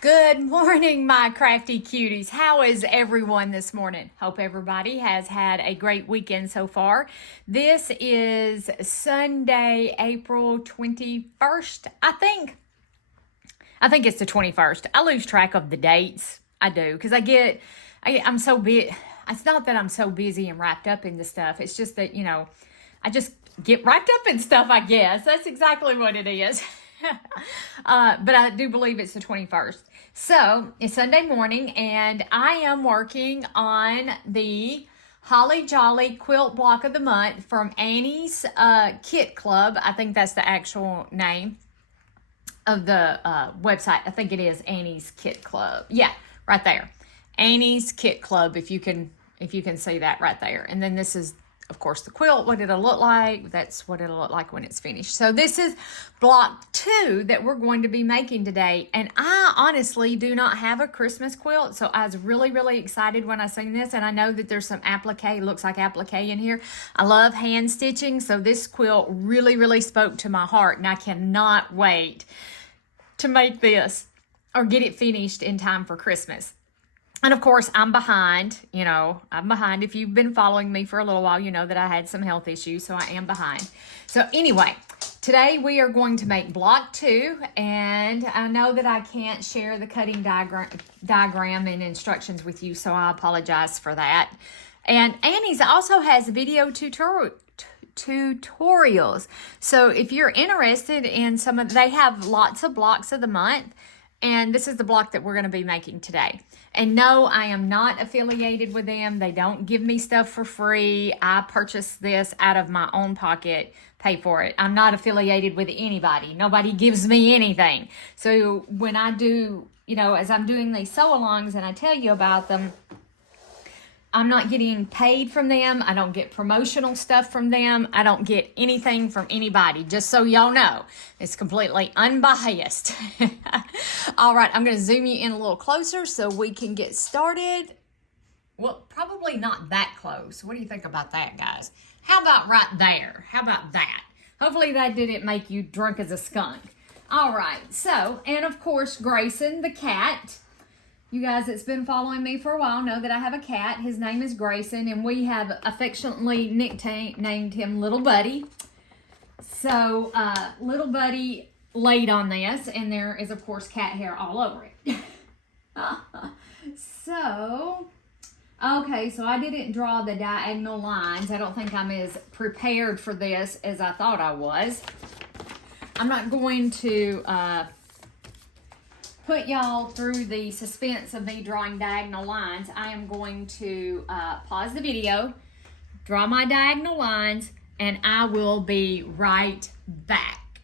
Good morning, my crafty cuties. How is everyone this morning? Hope everybody has had a great weekend so far. This is Sunday, April 21st, I think. I think it's the 21st. I lose track of the dates. I do, because I'm so big. It's not that I'm so busy and wrapped up into stuff. It's just that, I just get wrapped up in stuff, I guess. That's exactly what it is. But I do believe it's the 21st. So it's Sunday morning, and I am working on the Holly Jolly Quilt Block of the Month from Annie's Kit Club. I think that's the actual name of the website. I think it is Annie's Kit Club. Yeah, right there. Annie's Kit Club, if you can see that right there. And then this is, of course, the quilt, what it'll look like. That's what it'll look like when it's finished. So this is block 2 that we're going to be making today. And I honestly do not have a Christmas quilt. So I was really, really excited when I seen this. And I know that there's some applique, looks like applique in here. I love hand stitching. So this quilt really, really spoke to my heart. And I cannot wait to make this or get it finished in time for Christmas. And of course, I'm behind. I'm behind. If you've been following me for a little while, you know that I had some health issues, so I am behind. So anyway, today we are going to make block 2, and I know that I can't share the cutting diagram and instructions with you, so I apologize for that. And Annie's also has video tutorials. So if you're interested in they have lots of blocks of the month. And this is the block that we're going to be making today. And no, I am not affiliated with them. They don't give me stuff for free. I purchased this out of my own pocket, pay for it. I'm not affiliated with anybody. Nobody gives me anything. So when I do, as I'm doing these sew-alongs and I tell you about them, I'm not getting paid from them. I don't get promotional stuff from them. I don't get anything from anybody, just so y'all know. It's completely unbiased. All right, I'm going to zoom you in a little closer so we can get started. Well, probably not that close. What do you think about that, guys? How about right there? How about that? Hopefully that didn't make you drunk as a skunk. All right, so, and of course, Grayson, the cat. You guys that's been following me for a while know that I have a cat. His name is Grayson, and we have affectionately named him Little Buddy. So, Little Buddy laid on this, and there is, of course, cat hair all over it. Okay, so I didn't draw the diagonal lines. I don't think I'm as prepared for this as I thought I was. I'm not going to put y'all through the suspense of me drawing diagonal lines. I am going to pause the video, draw my diagonal lines, and I will be right back.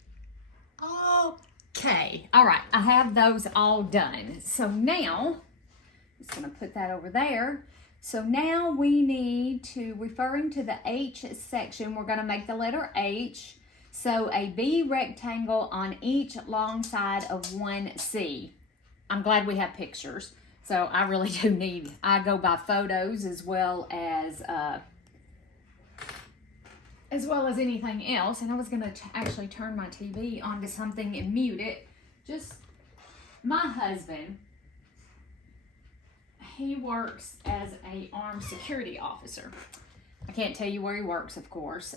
Okay, all right, I have those all done. So now, I'm just gonna put that over there. So now we need to, referring to the H section, we're gonna make the letter H. So a B rectangle on each long side of one C. I'm glad we have pictures. So I really do I go by photos as well as anything else. And I was gonna actually turn my TV onto something and mute it. Just my husband, he works as an armed security officer. I can't tell you where he works, of course.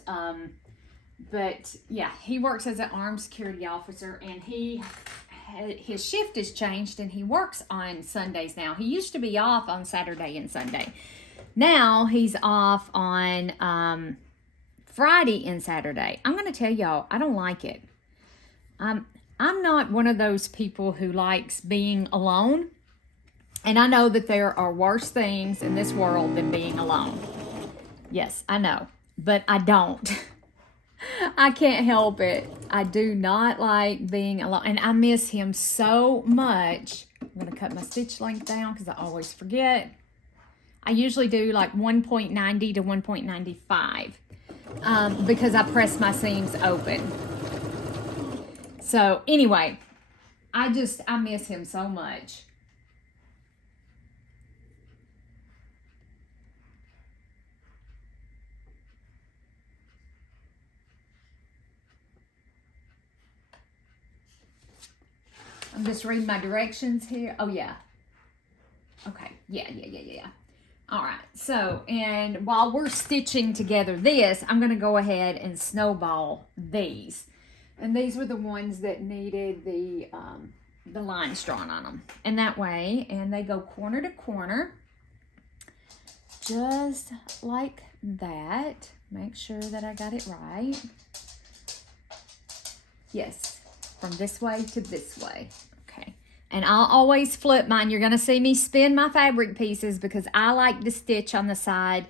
But yeah, he works as an armed security officer, and his shift has changed, and he works on Sundays now. He used to be off on Saturday and Sunday. Now he's off on Friday and Saturday. I'm going to tell y'all, I don't like it. I'm not one of those people who likes being alone. And I know that there are worse things in this world than being alone. Yes, I know, but I don't. I can't help it. I do not like being alone. And I miss him so much. I'm going to cut my stitch length down because I always forget. I usually do like 1.90 to 1.95 because I press my seams open. So anyway, I miss him so much. I'm just reading my directions here. Oh, yeah. Okay. Yeah. All right. So, and while we're stitching together this, I'm going to go ahead and snowball these. And these were the ones that needed the lines drawn on them. And that way, and they go corner to corner, just like that. Make sure that I got it right. Yes, from this way to this way. Okay. And I'll always flip mine. You're going to see me spin my fabric pieces because I like to stitch on the side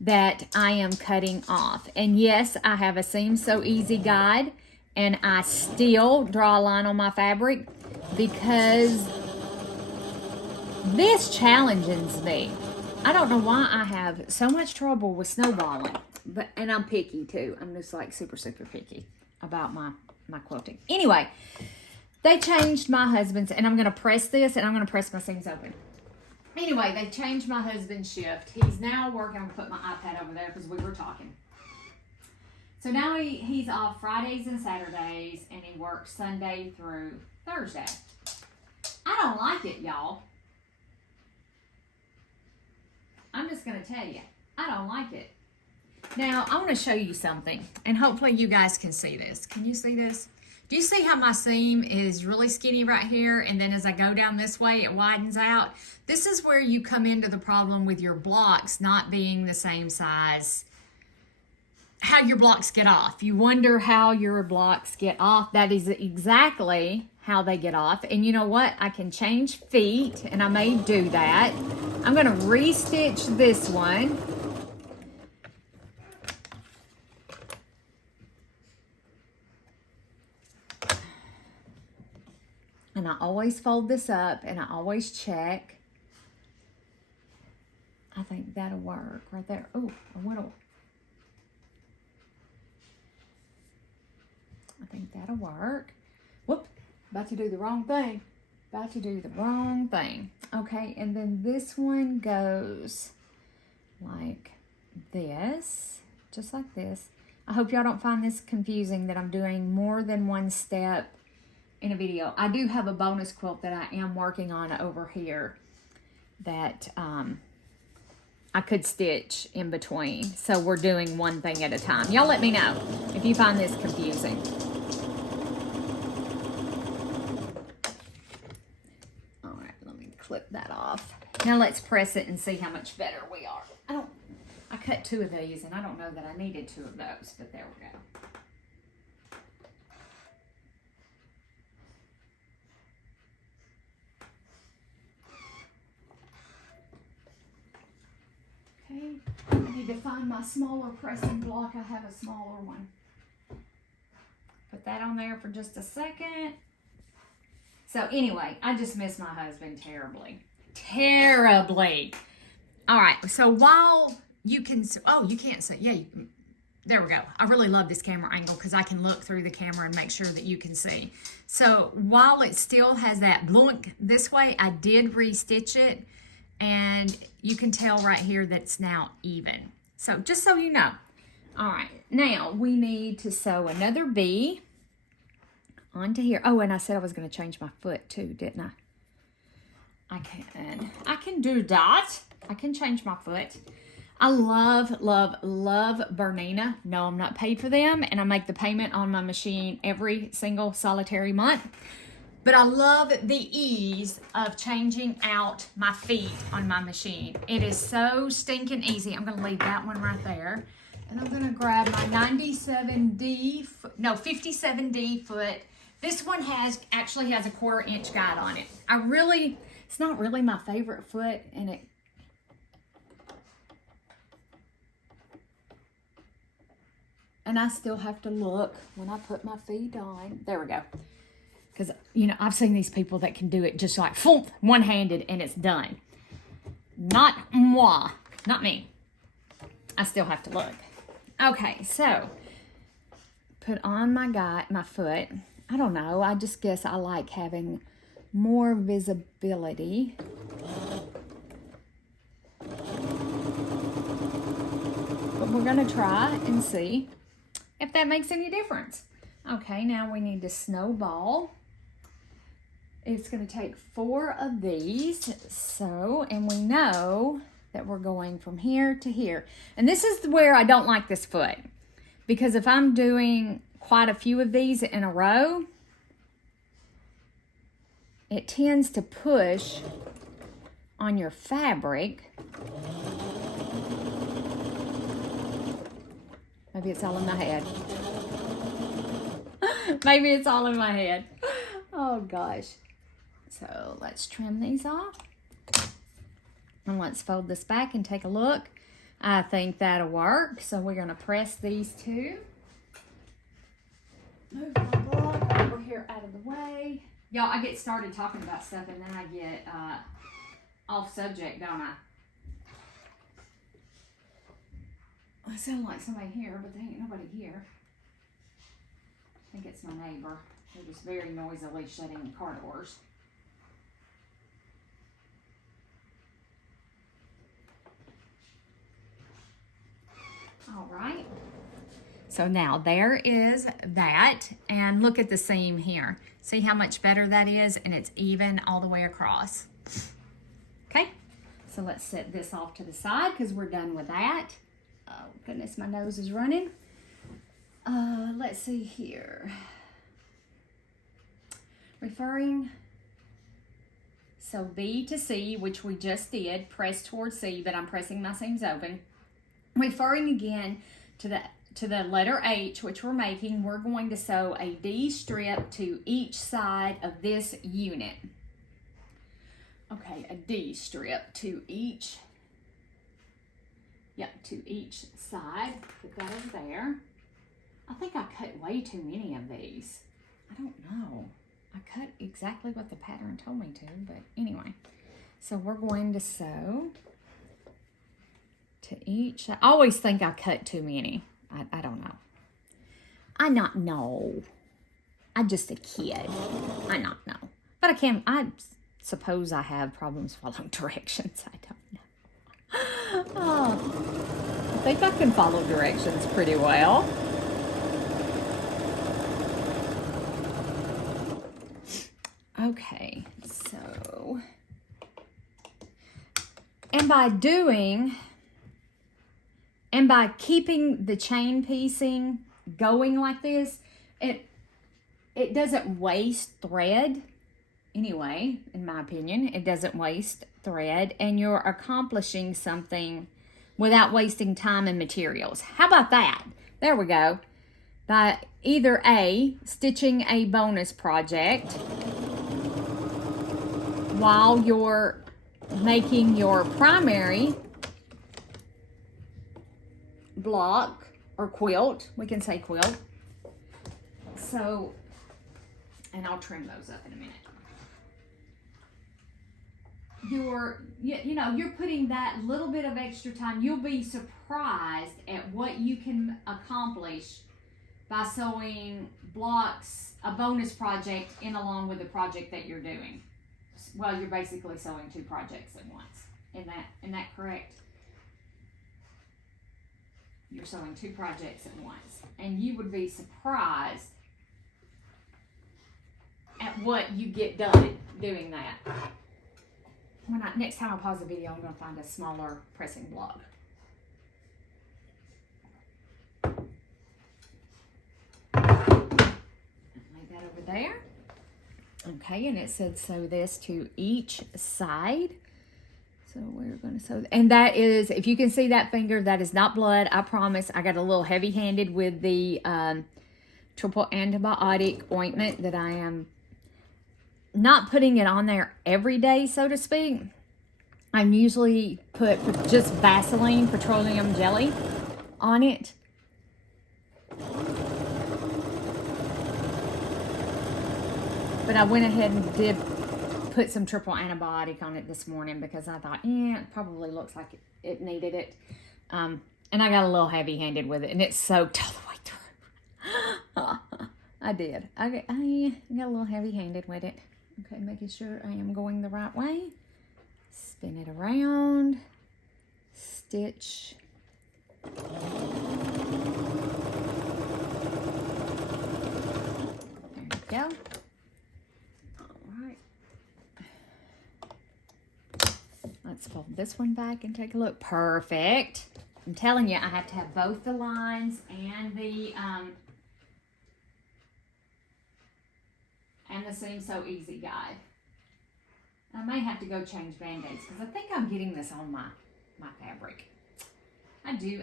that I am cutting off. And yes, I have a Seam So Easy guide, and I still draw a line on my fabric because this challenges me. I don't know why I have so much trouble with snowballing, and I'm picky too. I'm just like super picky about my quilting. Anyway, they changed my husband's, and I'm going to press this, and I'm going to press my seams open. Anyway, they changed my husband's shift. He's now working. I'm going to put my iPad over there because we were talking. So now he's off Fridays and Saturdays, and he works Sunday through Thursday. I don't like it, y'all. I'm just going to tell you, I don't like it. Now, I want to show you something, and hopefully you guys can see this. Can you see this? Do you see how my seam is really skinny right here, and then as I go down this way, it widens out? This is where you come into the problem with your blocks not being the same size, how your blocks get off. You wonder how your blocks get off. That is exactly how they get off. And you know what? I can change feet, and I may do that. I'm going to re-stitch this one. And I always fold this up, and I always check. I think that'll work right there. Oh, I think that'll work. Whoop, about to do the wrong thing. Okay, and then this one goes like this, just like this. I hope y'all don't find this confusing that I'm doing more than one step in a video. I do have a bonus quilt that I am working on over here that I could stitch in between. So we're doing one thing at a time. Y'all let me know if you find this confusing. All right, let me clip that off. Now let's press it and see how much better we are. I cut 2 of these, and I don't know that I needed 2 of those, but there we go. Okay, I need to find my smaller pressing block. I have a smaller one. Put that on there for just a second. So anyway, I just miss my husband terribly. Terribly. All right, so while you can, oh, you can't see, yeah, there we go. I really love this camera angle because I can look through the camera and make sure that you can see. So while it still has that blunk this way, I did re-stitch it, and you can tell right here that it's now even. So just so you know. All right, now we need to sew another B onto here. Oh, and I said I was going to change my foot too, didn't I? I can do that. I can change my foot. I love Bernina. No, I'm not paid for them, and I make the payment on my machine every single solitary month. But I love the ease of changing out my feet on my machine. It is so stinking easy. I'm going to leave that one right there. And I'm going to grab my 57D foot. This one actually has a 1/4 inch guide on it. It's not really my favorite foot, and I still have to look when I put my feet on. There we go. Because, you know, I've seen these people that can do it just like one-handed and it's done. Not moi. Not me. I still have to look. Okay, so put on my foot. I don't know. I just guess I like having more visibility. But we're going to try and see if that makes any difference. Okay, now we need to snowball. It's going to take 4 of these. So, and we know that we're going from here to here. And this is where I don't like this foot. Because if I'm doing quite a few of these in a row, it tends to push on your fabric. Maybe it's all in my head. Maybe it's all in my head. Oh gosh. So let's trim these off. And let's fold this back and take a look. I think that'll work. So we're going to press these two. Move my block over here out of the way. Y'all, I get started talking about stuff and then I get off subject, don't I? I sound like somebody here, but there ain't nobody here. I think it's my neighbor. They're just very noisily shutting car doors. All right. So now there is that, and look at the seam here. See how much better that is, and it's even all the way across. Okay, so let's set this off to the side because we're done with that. Oh goodness, my nose is running. Let's see here. Referring, so B to C, which we just did, press towards C, but I'm pressing my seams open. Referring again to the letter H, which we're making, we're going to sew a D strip to each side of this unit. Okay, a D strip to each, to each side. Put that over there. I think I cut way too many of these. I don't know. I cut exactly what the pattern told me to, but anyway. So we're going to sew to each. I always think I cut too many. I don't know. I not know. I'm just a kid. I not know. But I suppose I have problems following directions. I don't know. Oh, I think I can follow directions pretty well. Okay, so, and by keeping the chain piecing going like this, it doesn't waste thread. Anyway, in my opinion, it doesn't waste thread, and you're accomplishing something without wasting time and materials. How about that? There we go. By either A, stitching a bonus project while you're making your primary block or quilt. We can say quilt. So, and I'll trim those up in a minute. You're putting that little bit of extra time. You'll be surprised at what you can accomplish by sewing blocks, a bonus project in along with the project that you're doing. Well, you're basically sewing 2 projects at once. Isn't that correct? You're sewing 2 projects at once. And you would be surprised at what you get done doing that. Next time I pause the video, I'm going to find a smaller pressing block. Lay that over there. Okay, and it said sew this to each side. So we're going to sew, and that is, if you can see that finger, that is not blood. I promise. I got a little heavy-handed with the triple antibiotic ointment that I am not putting it on there every day, so to speak. I'm usually put just Vaseline petroleum jelly on it. But I went ahead and did put some triple antibiotic on it this morning because I thought, it probably looks like it needed it. And I got a little heavy-handed with it, and it soaked all the way through. I did. I got a little heavy-handed with it. Okay, making sure I am going the right way. Spin it around. Stitch. There we go. All right. let's fold this one back and take a look. Perfect. I'm telling you, I have to have both the lines and the Seam So Easy guide. I may have to go change Band-Aids because I think I'm getting this on my fabric. I do.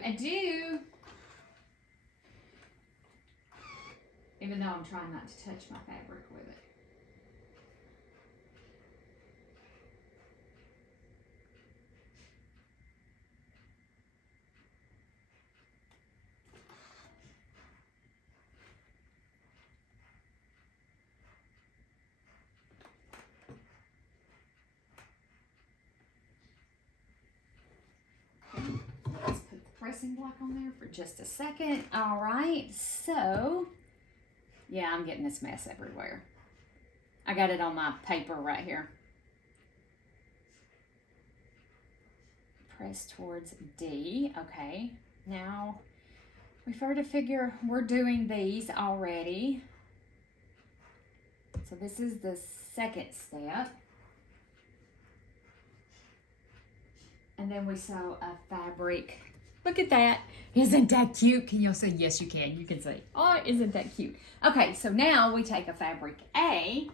Even though I'm trying not to touch my fabric with it. Let's put the pressing block on there for just a second. All right, so yeah, I'm getting this mess everywhere. I got it on my paper right here. Press towards D. Okay, now refer to figure. We're doing these already. So this is the second step. And then we sew a fabric. Look at that. Isn't that cute? Can y'all say yes, you can. You can say, oh, isn't that cute? Okay, so now we take a fabric A.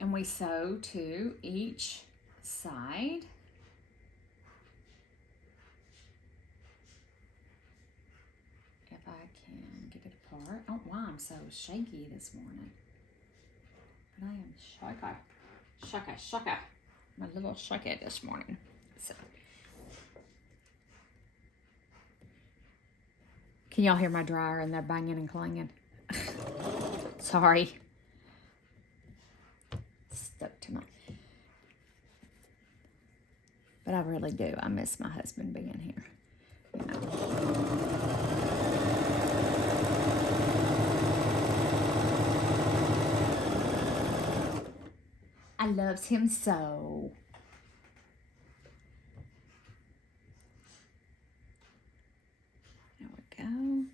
And we sew to each side. If I can get it apart. I don't know why I'm so shaky this morning. But I am shaky. I'm a little shaky this morning. So, can y'all hear my dryer in there banging and clanging? Sorry. Stuck to my... But I really do. I miss my husband being here. You know. I loves him so. There we go.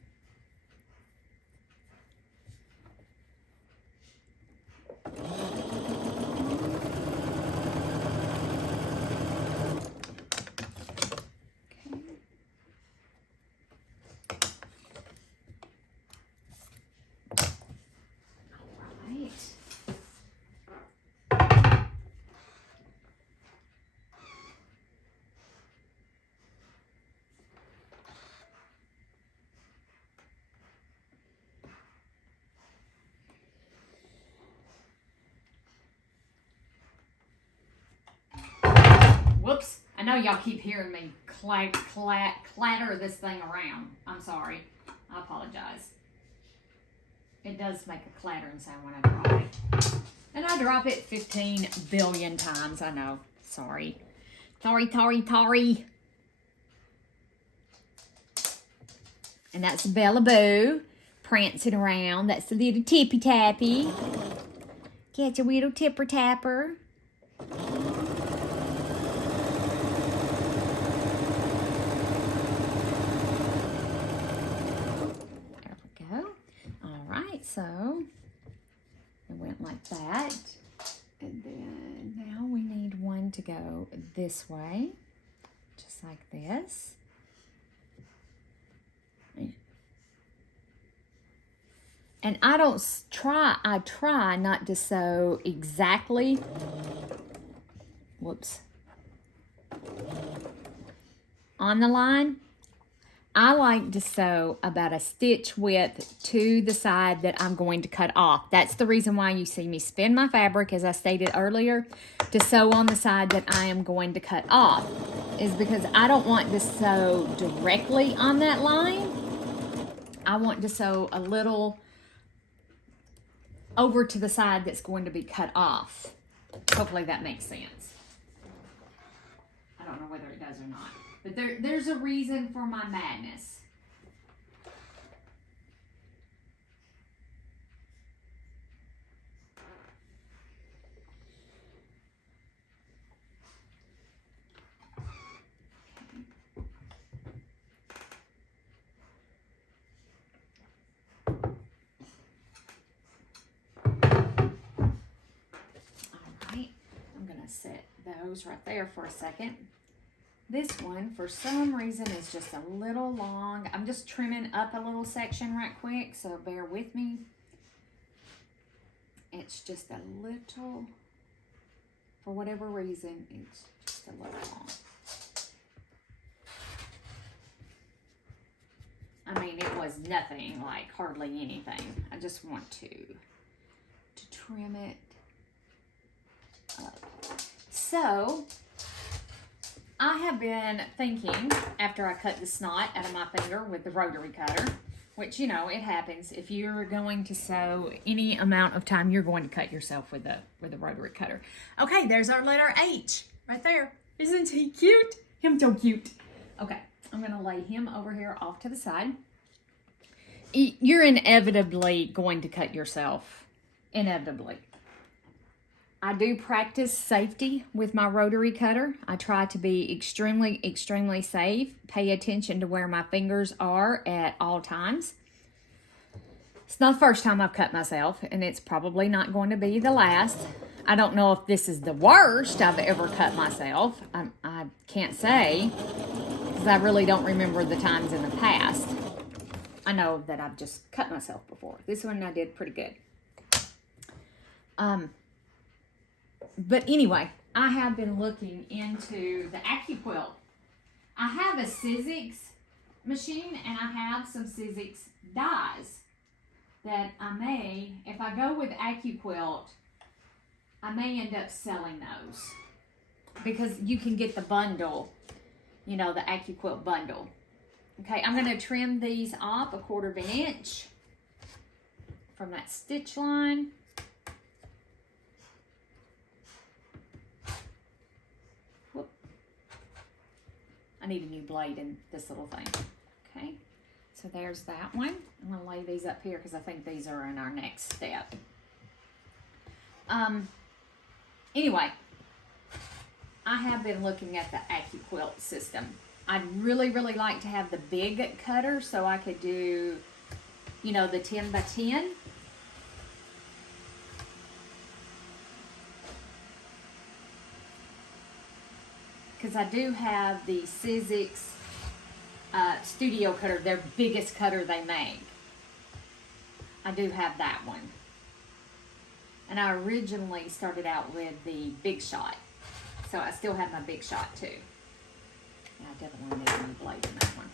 Whoops. I know y'all keep hearing me clatter this thing around. I'm sorry. I apologize. It does make a clattering sound when I drop it. And I drop it 15 billion times. I know. Sorry. Sorry. And that's Bella Boo prancing around. That's the little tippy tappy. Catch a little tipper tapper. So it went like that, and then now we need one to go this way, just like this. And I try not to sew exactly, on the line. I like to sew about a stitch width to the side that I'm going to cut off. That's the reason why you see me spin my fabric, as I stated earlier, to sew on the side that I am going to cut off, is because I don't want to sew directly on that line. I want to sew a little over to the side that's going to be cut off. Hopefully that makes sense. I don't know whether it does or not. But there's a reason for my madness. set those right there for a second. This one, for some reason, is just a little long. I'm just trimming up a little section right quick, so bear with me. It's just a little, for whatever reason, it's just a little long. I mean, it was nothing, like hardly anything. I just want to trim it up. So, I have been thinking, after I cut the snot out of my finger with the rotary cutter, which, you know, it happens. If you're going to sew any amount of time, you're going to cut yourself with the rotary cutter. Okay, there's our letter H right there. Isn't he cute? Him so cute. Okay, I'm going to lay him over here off to the side. You're inevitably going to cut yourself. Inevitably. I do practice safety with my rotary cutter. I try to be extremely, extremely safe. Pay attention to where my fingers are at all times. It's not the first time I've cut myself, and it's probably not going to be the last. I don't know if this is the worst I've ever cut myself. I can't say, because I really don't remember the times in the past. I know that I've just cut myself before. This one I did pretty good. But anyway, I have been looking into the AccuQuilt. I have a Sizzix machine, and I have some Sizzix dies that I may, if I go with AccuQuilt, I may end up selling those. Because you can get the bundle, you know, the AccuQuilt bundle. Okay, I'm going to trim these off 1/4 of an inch from that stitch line. Whoop. I need a new blade in this little thing. Okay, so there's that one. I'm going to lay these up here because I think these are in our next step. Anyway, I have been looking at the AccuQuilt system. I'd really, really like to have the big cutter so I could do, you know, the 10 by 10. Because I do have the Sizzix studio cutter, their biggest cutter they make. I do have that one. And I originally started out with the Big Shot. So I still have my Big Shot too. I definitely need a new blade in that one.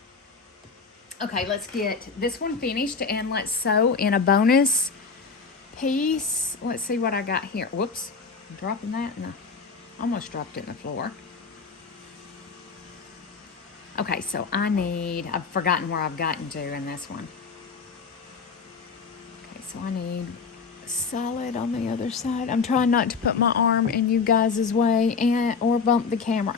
Okay, let's get this one finished and let's sew in a bonus piece. Let's see what I got here. Whoops, I'm dropping that. No, almost dropped it in the floor. Okay, so I've forgotten where I've gotten to in this one. Okay, so I need solid on the other side. I'm trying not to put my arm in you guys' way or bump the camera.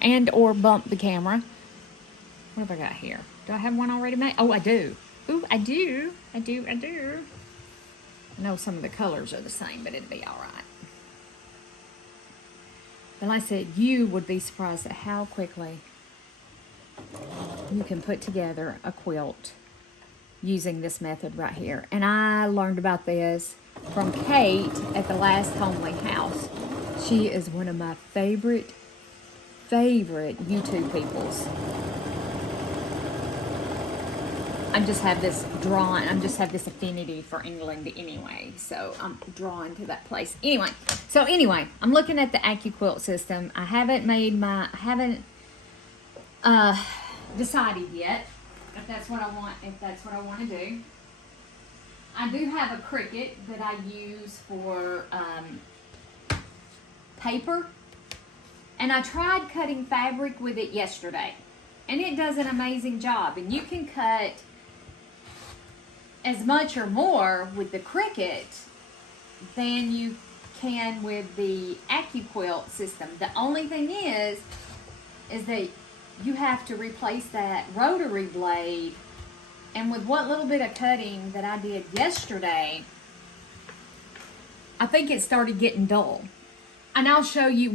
What have I got here? Do I have one already made? Oh, I do. Ooh, I do. I know some of the colors are the same, but it'd be all right. But like I said, you would be surprised at how quickly you can put together a quilt using this method right here. And I learned about this from Kate at the last Homely House. She is one of my favorite YouTube peoples. I just have this affinity for England anyway, so I'm drawn to that place. Anyway, I'm looking at the AccuQuilt system. I haven't decided yet if that's what I want to do. I do have a Cricut that I use for paper, and I tried cutting fabric with it yesterday, and it does an amazing job. And you can cut as much or more with the Cricut than you can with the AccuQuilt system. The only thing is that you have to replace that rotary blade. And with what little bit of cutting that I did yesterday, I think it started getting dull. And I'll show you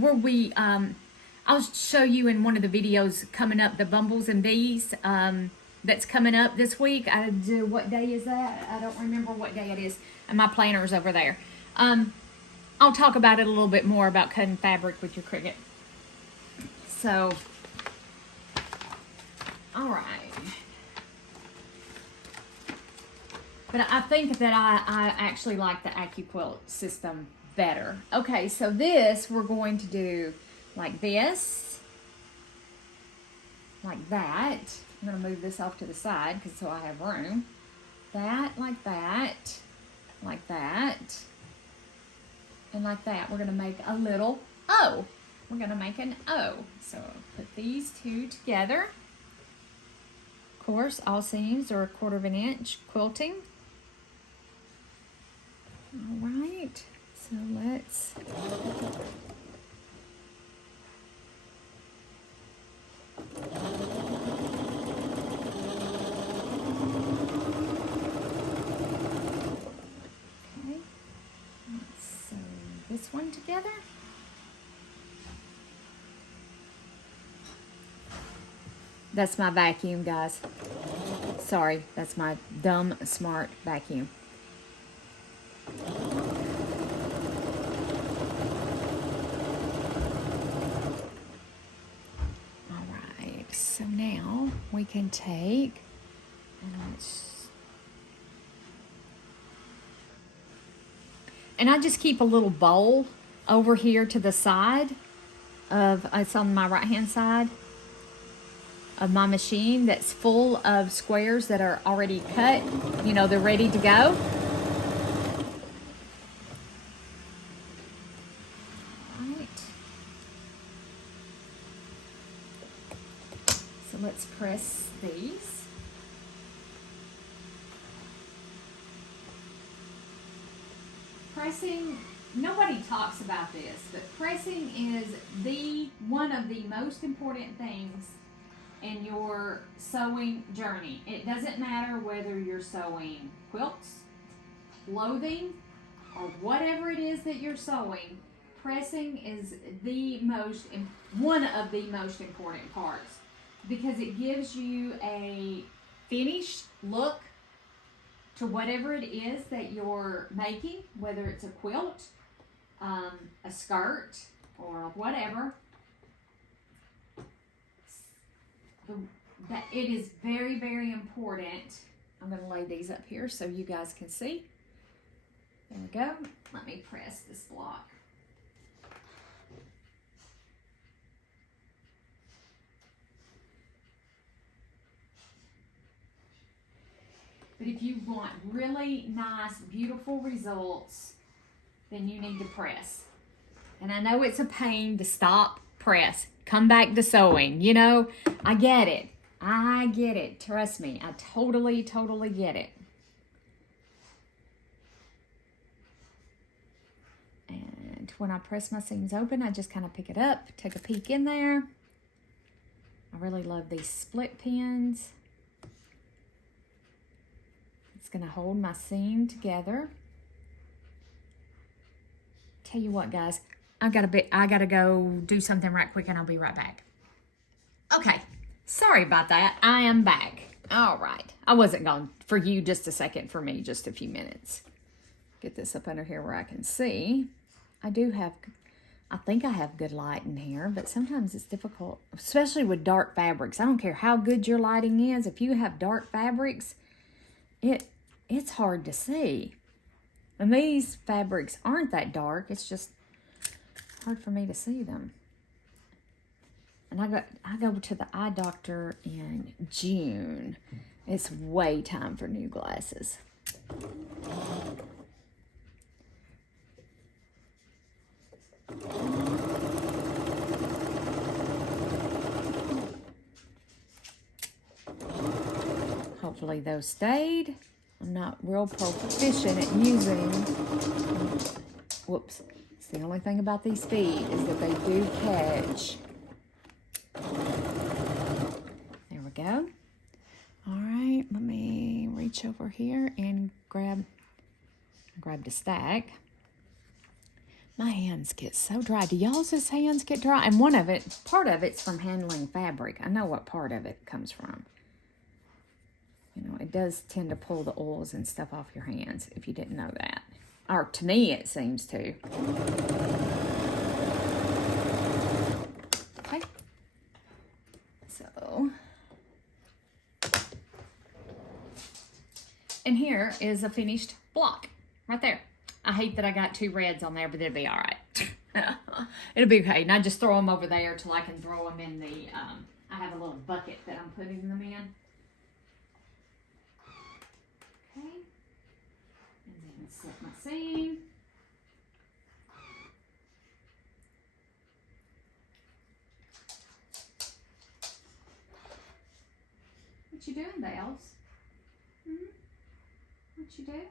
I'll show you in one of the videos coming up, the Bumbles and Bees, that's coming up this week. What day is that? I don't remember what day it is. And my planner's over there. I'll I'll talk about it a little bit more about cutting fabric with your Cricut. So, all right. But I think that I actually like the AccuQuilt system better. Okay, so this we're going to do like this, like that. I'm going to move this off to the side because so I have room. That, like that, like that, and like that. We're going to make a little O. We're going to make an O. So put these two together. Of course, all seams are 1/4 inch quilting. All right, so let's sew this one together. That's my vacuum, guys. Sorry, that's my dumb, smart vacuum. All right, so now we can take and I just keep a little bowl over here to the side of, it's on my right hand side of my machine that's full of squares that are already cut. You know, they're ready to go. So let's press these. Pressing, nobody talks about this, but pressing is one of the most important things in your sewing journey. It doesn't matter whether you're sewing quilts, clothing, or whatever it is that you're sewing. Pressing is one of the most important parts because it gives you a finished look to whatever it is that you're making, whether it's a quilt, a skirt, or whatever. That it is very, very important. I'm going to lay these up here so you guys can see. There we go. Let me press this block. But if you want really nice, beautiful results, then you need to press. And I know it's a pain to stop, press, come back to sewing. You know, I get it. I get it. Trust me. I totally, totally get it. And when I press my seams open, I just kind of pick it up, take a peek in there. I really love these split pins. It's going to hold my seam together. Tell you what, guys, I gotta go do something right quick and I'll be right back. Okay, sorry about that. I am back. All right. I wasn't gone for you just a second, for me just a few minutes. Get this up under here where I can see. I think I have good light in here, but sometimes it's difficult, especially with dark fabrics. I don't care how good your lighting is. If you have dark fabrics, it's hard to see. And these fabrics aren't that dark. It's just hard for me to see them. And I go to the eye doctor in June. It's way time for new glasses. Hopefully those stayed. I'm not real proficient at using, whoops. It's the only thing about these feet is that they do catch. There we go. All right, let me reach over here and grab the stack. My hands get so dry. Do y'all's hands get dry? And part of it's from handling fabric. I know what part of it comes from. You know, it does tend to pull the oils and stuff off your hands, if you didn't know that. Or to me, it seems to. Okay. So, and here is a finished block right there. I hate that I got 2 reds on there, but it'll be all right. It'll be okay. And I just throw them over there till I can throw them in the, I have a little bucket that I'm putting them in. Okay. And then set my seam. What you doing, Bells? What you doing?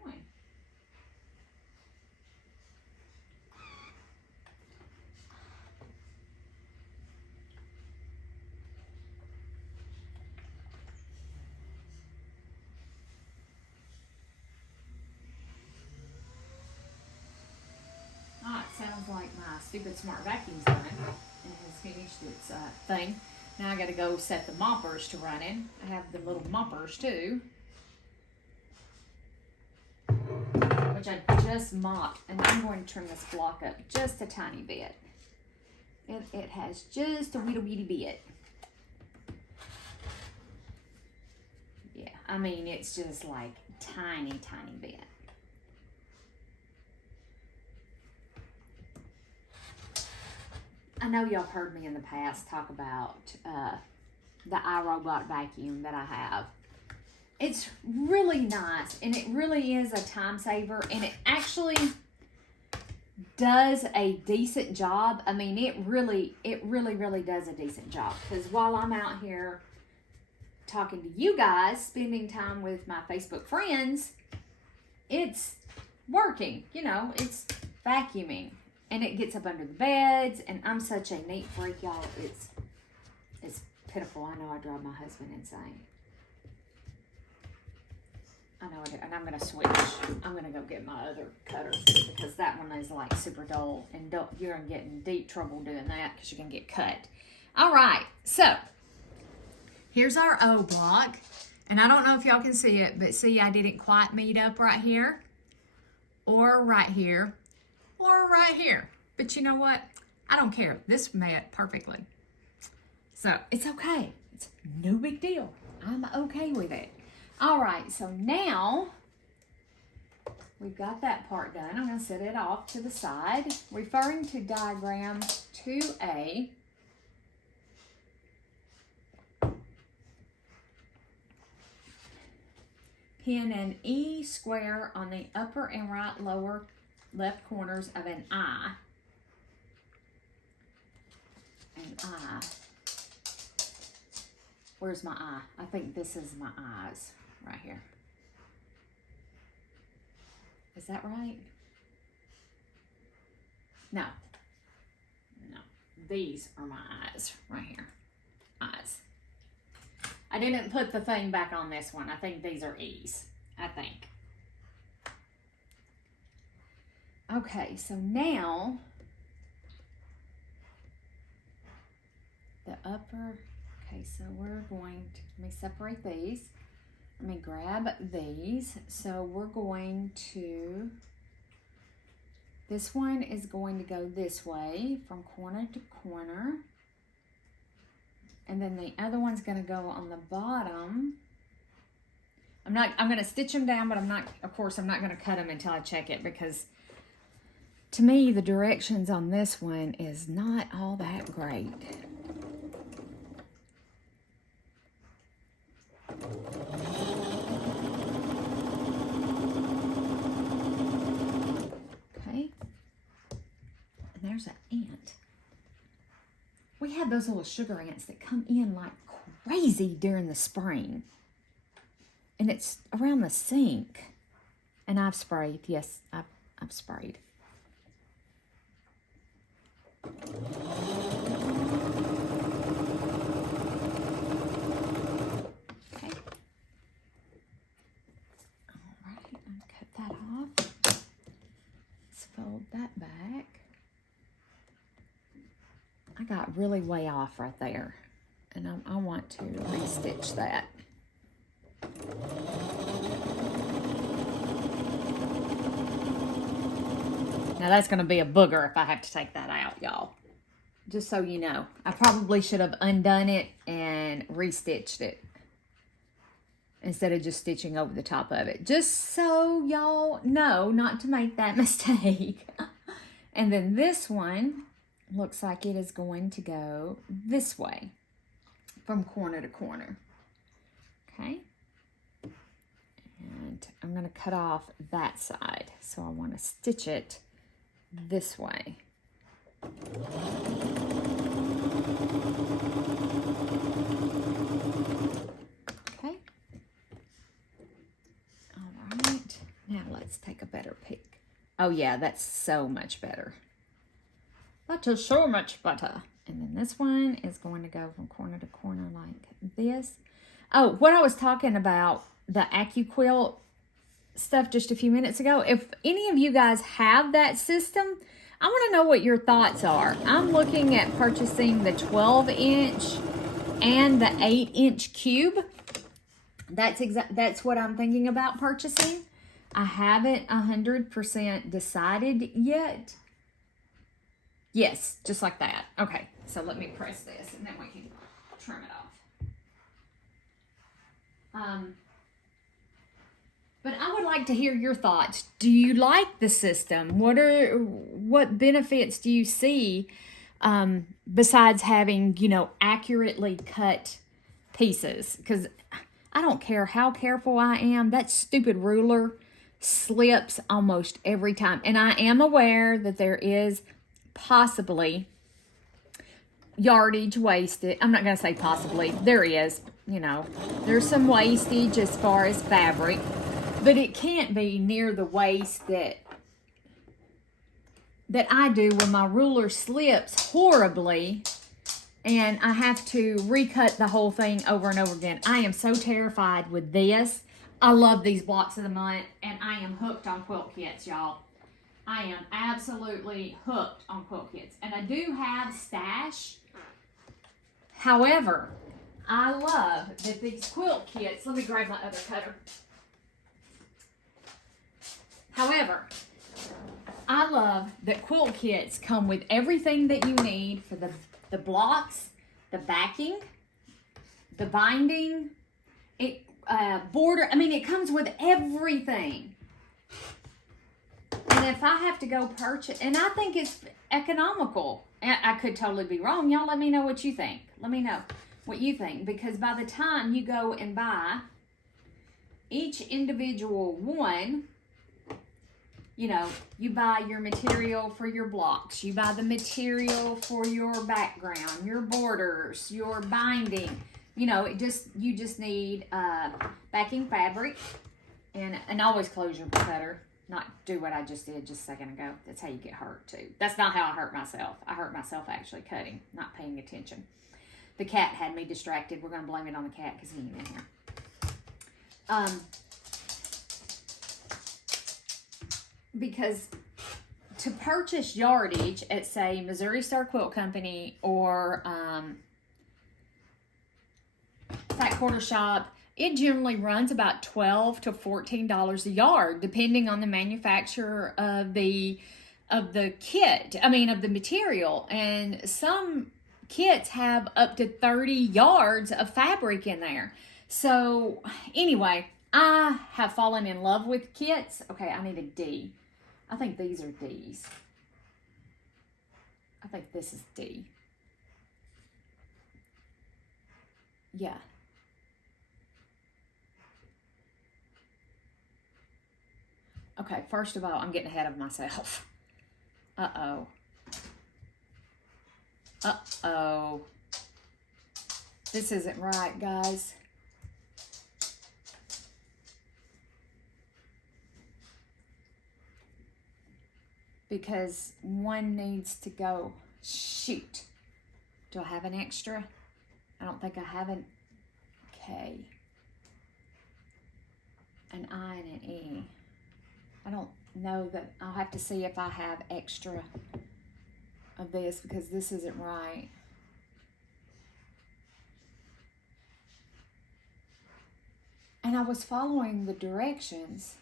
It sounds like my stupid smart vacuum's done and has finished its thing. Now I got to go set the moppers to running. I have the little moppers too, which I just mopped, and I'm going to trim this block up just a tiny bit. It has just a little bitty bit. Yeah, I mean, it's just like tiny bit. I know y'all heard me in the past talk about the iRobot vacuum that I have. It's really nice, and it really is a time saver, and it actually does a decent job. I mean, it really does a decent job, because while I'm out here talking to you guys, spending time with my Facebook friends, it's working, you know, it's vacuuming. And it gets up under the beds, and I'm such a neat freak, y'all. It's pitiful. I know I drive my husband insane. I know I do. And I'm going to switch. I'm going to go get my other cutter, because that one is like super dull, and you're going to get in deep trouble doing that, because you're going to get cut. All right, so here's our O block, and I don't know if y'all can see it, but see, I didn't quite meet up right here, or right here, or right here. But you know what? I don't care. This met perfectly. So it's okay. It's no big deal. I'm okay with it. All right, so now we've got that part done. I'm going to set it off to the side. Referring to diagram 2A, pin an E square on the upper and right lower left corners of an I. An I. Where's my eye? I think this is my eyes right here. Is that right? No. No. These are my eyes right here. Eyes. I didn't put the thing back on this one. I think these are E's. I think. Okay, so now the upper, okay, so we're going to, let me separate these. Let me grab these. So we're going to, this one is going to go this way from corner to corner. And then the other one's going to go on the bottom. I'm going to stitch them down, but I'm not, of course, I'm not going to cut them until I check it, because to me, the directions on this one is not all that great. Okay. And there's an ant. We have those little sugar ants that come in like crazy during the spring. And it's around the sink. And I've sprayed. Yes, I've sprayed. Okay. All right, I'm gonna cut that off. Let's fold that back. I got really way off right there, and I want to restitch that. Now that's going to be a booger if I have to take that out, y'all. Just so you know. I probably should have undone it and restitched it instead of just stitching over the top of it. Just so y'all know not to make that mistake. And then this one looks like it is going to go this way from corner to corner. Okay. And I'm going to cut off that side. So I want to stitch it this way. Okay. All right. Now let's take a better peek. Oh yeah, that's so much better. That is so much better. And then this one is going to go from corner to corner like this. Oh, what I was talking about, the AccuQuilt stuff just a few minutes ago. If any of you guys have that system, I want to know what your thoughts are. I'm looking at purchasing the 12-inch and the 8-inch cube. That's what I'm thinking about purchasing. I haven't 100% decided yet. Yes, just like that. Okay, so let me press this and then we can trim it off. But I would like to hear your thoughts. Do you like the system? What benefits do you see besides having, you know, accurately cut pieces? Because I don't care how careful I am, that stupid ruler slips almost every time. And I am aware that there is possibly yardage wasted. I'm not going to say possibly. There is, you know, there's some wastage as far as fabric. But it can't be near the waste that I do when my ruler slips horribly and I have to recut the whole thing over and over again. I am so terrified with this. I love these blocks of the month and I am hooked on quilt kits, y'all. I am absolutely hooked on quilt kits. And I do have stash. However, I love that these quilt kits, let me grab my other cutter. However, I love that quilt kits come with everything that you need for the blocks, the backing, the binding, border. I mean, it comes with everything. And if I have to go purchase, and I think it's economical. I could totally be wrong. Y'all let me know what you think. Let me know what you think. Because by the time you go and buy each individual one, you know, you buy your material for your blocks, you buy the material for your background, your borders, your binding, you know, you just need backing fabric and always close your cutter, not do what I just did just a second ago. That's how you get hurt too. That's not how I hurt myself. I hurt myself actually cutting, not paying attention. The cat had me distracted. We're going to blame it on the cat because he ain't in here. Because to purchase yardage at, say, Missouri Star Quilt Company or Fat Quarter Shop, it generally runs about $12 to $14 a yard, depending on the manufacturer of the kit. I mean, of the material. And some kits have up to 30 yards of fabric in there. So anyway, I have fallen in love with kits. Okay, I need a D. I think these are D's. I think this is D. Yeah. Okay, first of all, I'm getting ahead of myself. Uh-oh. Uh-oh. This isn't right, guys. Because one needs to go. Shoot. Do I have an extra? I don't think I have an K. An I and an E. I don't know that. I'll have to see if I have extra of this because this isn't right. And I was following the directions.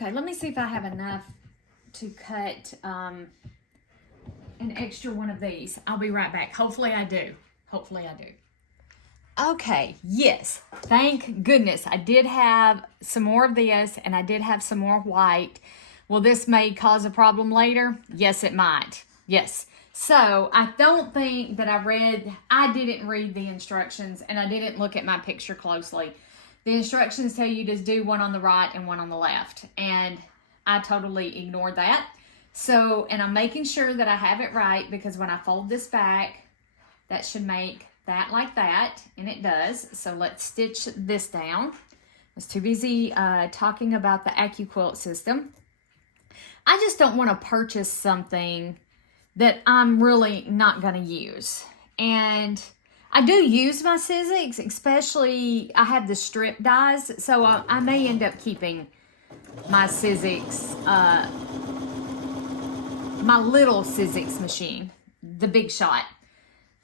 Okay, let me see if I have enough to cut an extra one of these. I'll be right back. Hopefully I do. Hopefully I do. Okay, yes, thank goodness. I did have some more of this, and I did have some more white. Will this may cause a problem later? Yes, it might. Yes. So I don't think that I didn't read the instructions, and I didn't look at my picture closely. The instructions tell you to do one on the right and one on the left, and I totally ignored that. So, and I'm making sure that I have it right, because when I fold this back, that should make that like that, and it does. So let's stitch this down. I was too busy talking about the AccuQuilt system. I just don't want to purchase something that I'm really not going to use. And I do use my Sizzix, especially I have the strip dies, so I may end up keeping my Sizzix, my little Sizzix machine, the Big Shot,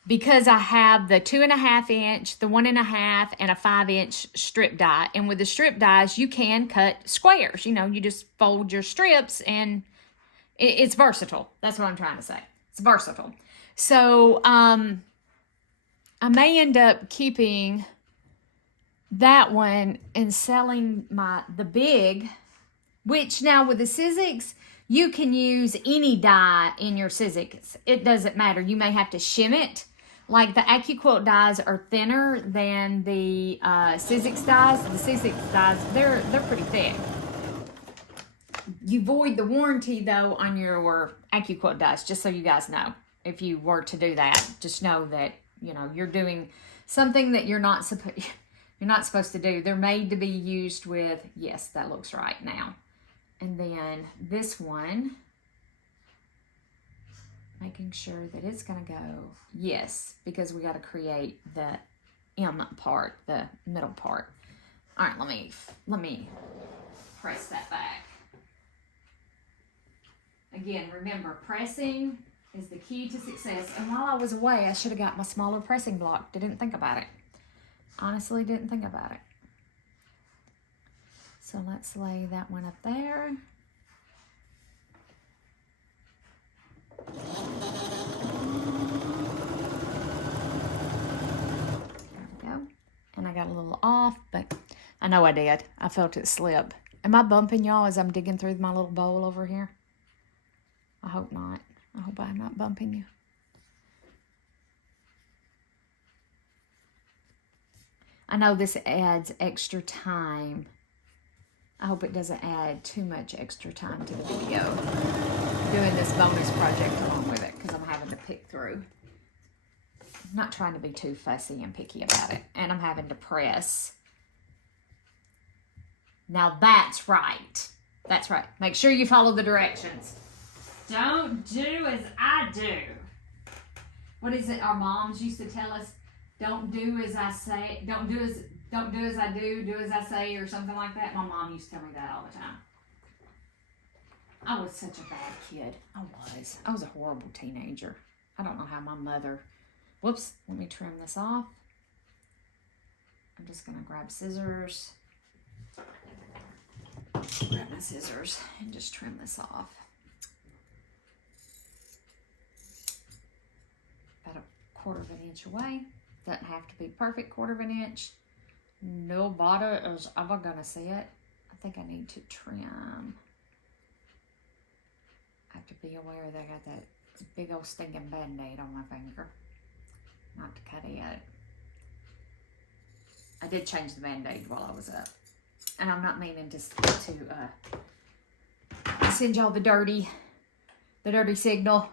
because I have the 2.5 inch, the 1.5, and a 5-inch strip die. And with the strip dies, you can cut squares. You know, you just fold your strips, and it's versatile. That's what I'm trying to say. It's versatile. So, I may end up keeping that one and selling the big, which now with the Sizzix, you can use any die in your Sizzix. It doesn't matter. You may have to shim it. Like the AccuQuilt dies are thinner than the Sizzix dies. The Sizzix dies, they're pretty thick. You void the warranty though on your AccuQuilt dies, just so you guys know. If you were to do that, just know that, you know, you're doing something that you're not supposed to do. They're made to be used with, yes, that looks right now. And then this one, making sure that it's going to go, yes, because we got to create the M part, the middle part. All right, let me press that back. Again, remember, pressing is the key to success. And while I was away, I should have got my smaller pressing block. Didn't think about it. Honestly, didn't think about it. So let's lay that one up there. There we go. And I got a little off, but I know I did. I felt it slip. Am I bumping y'all as I'm digging through my little bowl over here? I hope not. I hope I'm not bumping you. I know this adds extra time. I hope it doesn't add too much extra time to the video. Doing this bonus project along with it, because I'm having to pick through. I'm not trying to be too fussy and picky about it. And I'm having to press. Now that's right. That's right. Make sure you follow the directions. Don't do as I do. What is it our moms used to tell us? Don't do as I say. Don't do as I do as I say, or something like that. My mom used to tell me that all the time. I was such a bad kid. I was a horrible teenager. I don't know how my mother... Whoops, let me trim this off. I'm just going to grab scissors. Grab my scissors and just trim this off. About a 1/4 inch away. Doesn't have to be perfect 1/4 inch. Nobody is ever gonna see it. I think I need to trim. I have to be aware that I got that big old stinking band-aid on my finger. Not to cut it. I did change the band-aid while I was up. And I'm not meaning to send y'all the dirty signal.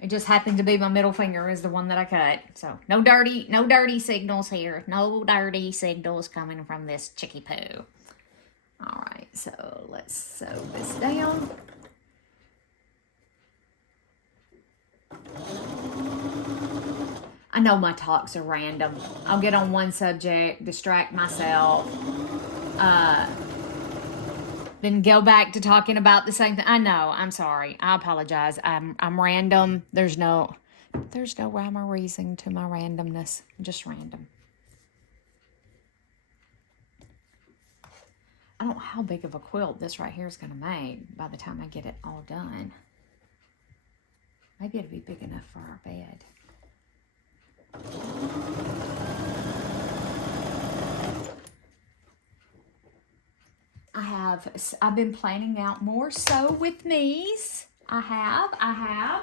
It just happened to be my middle finger is the one that I cut. So no dirty signals here. No dirty signals coming from this chicky poo. All right, so let's sew this down. I know my talks are random. I'll get on one subject, distract myself, then go back to talking about the same thing. I know. I'm sorry. I apologize. I'm random. There's no rhyme or reason to my randomness. Just random. I don't know how big of a quilt this right here is going to make by the time I get it all done. Maybe it'll be big enough for our bed. I've been planning out more sew with me's. I have.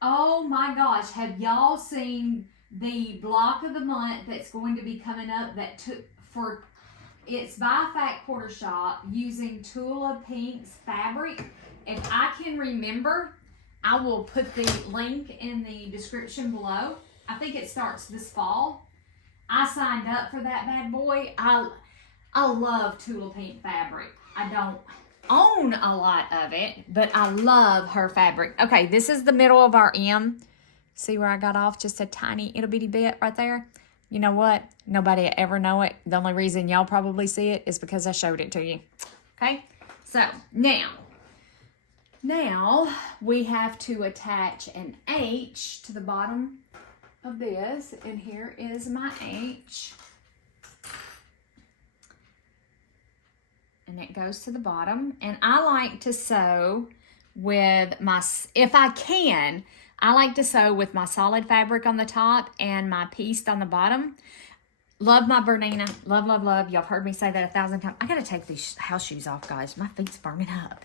Oh my gosh, have y'all seen the block of the month that's going to be coming up that it's by Fat Quarter Shop using Tula Pink's fabric. If I can remember, I will put the link in the description below. I think it starts this fall. I signed up for that bad boy. I love Tula Pink fabric. I don't own a lot of it, but I love her fabric. Okay, this is the middle of our M. See where I got off just a tiny ittle bitty bit right there? You know what? Nobody ever know it. The only reason y'all probably see it is because I showed it to you. Okay? So, now we have to attach an H to the bottom of this, and here is my H. And it goes to the bottom, and I like to sew with my, if I can, I like to sew with my solid fabric on the top and my piece on the bottom. Love my Bernina. Love, love, love. Y'all heard me say that 1,000 times. I gotta take these house shoes off, guys. My feet's burning up.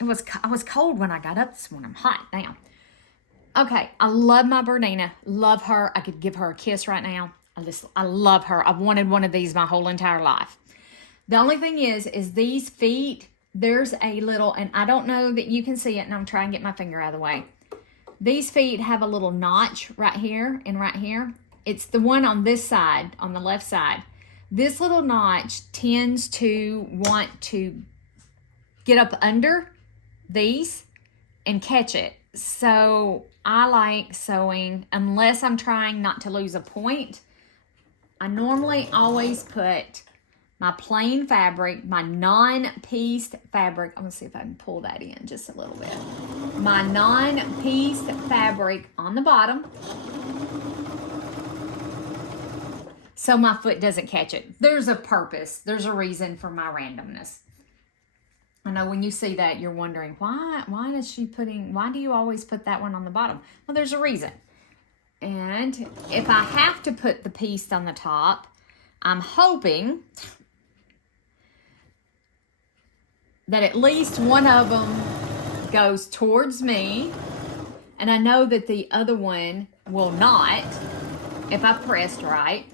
I was cold when I got up this morning. I'm hot now. Okay, I love my Bernina. Love her. I could give her a kiss right now. I love her. I've wanted one of these my whole entire life. The only thing is these feet, there's a little, and I don't know that you can see it, and I'm trying to get my finger out of the way. These feet have a little notch right here and right here. It's the one on this side, on the left side. This little notch tends to want to get up under these and catch it. So I like sewing, unless I'm trying not to lose a point, I normally always put my plain fabric, my non-pieced fabric. I'm gonna see if I can pull that in just a little bit. My non-pieced fabric on the bottom, so my foot doesn't catch it. There's a purpose. There's a reason for my randomness. I know when you see that, you're wondering, why do you always put that one on the bottom? Well, there's a reason. And if I have to put the piece on the top, I'm hoping that at least one of them goes towards me, and I know that the other one will not if I pressed right.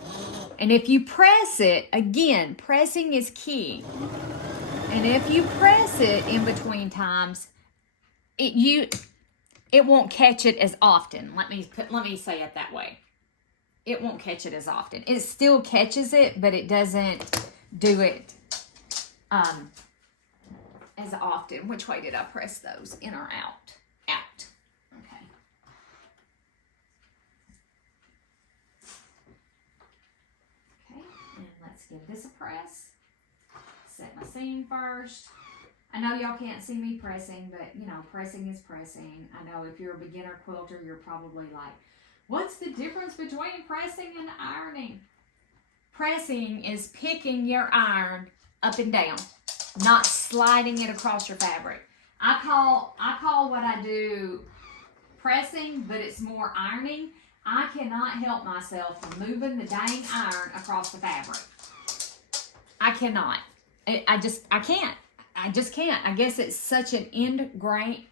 And if you press it, again, pressing is key. And if you press it in between times, it won't catch it as often. Let me say it that way. It won't catch it as often. It still catches it, but it doesn't do it as often. Which way did I press those? In or out? Out. Okay. Okay, and let's give this a press. Set my seam first. I know y'all can't see me pressing, but you know, pressing is pressing. I know if you're a beginner quilter, you're probably like, what's the difference between pressing and ironing? Pressing is picking your iron up and down, not sliding it across your fabric. I call what I do pressing, but it's more ironing. I cannot help myself from moving the dang iron across the fabric. I cannot. I can't. I just can't. I guess it's such an ingrained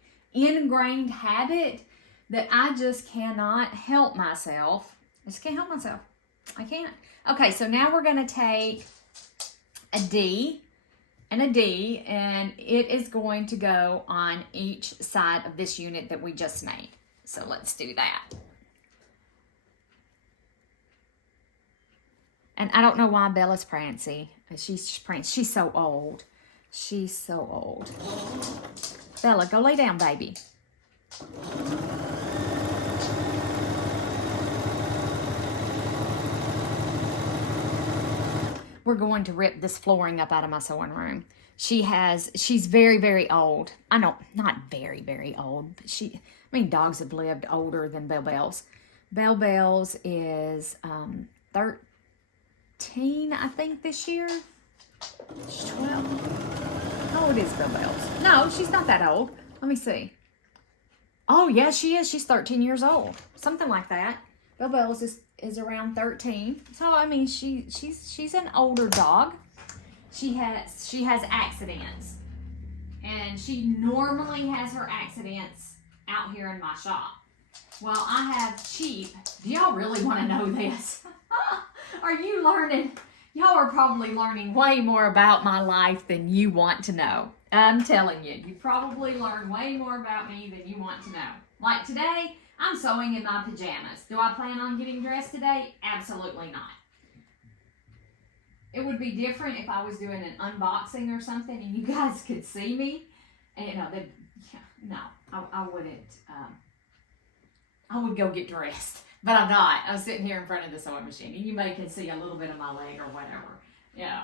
habit that I just cannot help myself. I just can't help myself. I can't. Okay, so now we're going to take a D and a D, and it is going to go on each side of this unit that we just made. So let's do that. And I don't know why Bella's prancy. She's prancy. She's so old. She's so old. Bella, go lay down, baby. We're going to rip this flooring up out of my sewing room. She's very, very old. I know, not very, very old, but dogs have lived older than Belle Belle's. Belle Belle's is 13, I think, this year. She's 12. How old is Bell's? No, she's not that old. Let me see. Oh, yeah, she is. She's 13 years old. Something like that. Bell's is around 13. So, I mean, she's an older dog. She has accidents. And she normally has her accidents out here in my shop. Well, I have cheap. Do y'all really want to know this? Are you learning? Y'all are probably learning way more about my life than you want to know. I'm telling you, you probably learn way more about me than you want to know. Like today, I'm sewing in my pajamas. Do I plan on getting dressed today? Absolutely not. It would be different if I was doing an unboxing or something and you guys could see me. And I wouldn't. I would go get dressed, but I'm not. I'm sitting here in front of the sewing machine, and you can see a little bit of my leg or whatever. You know,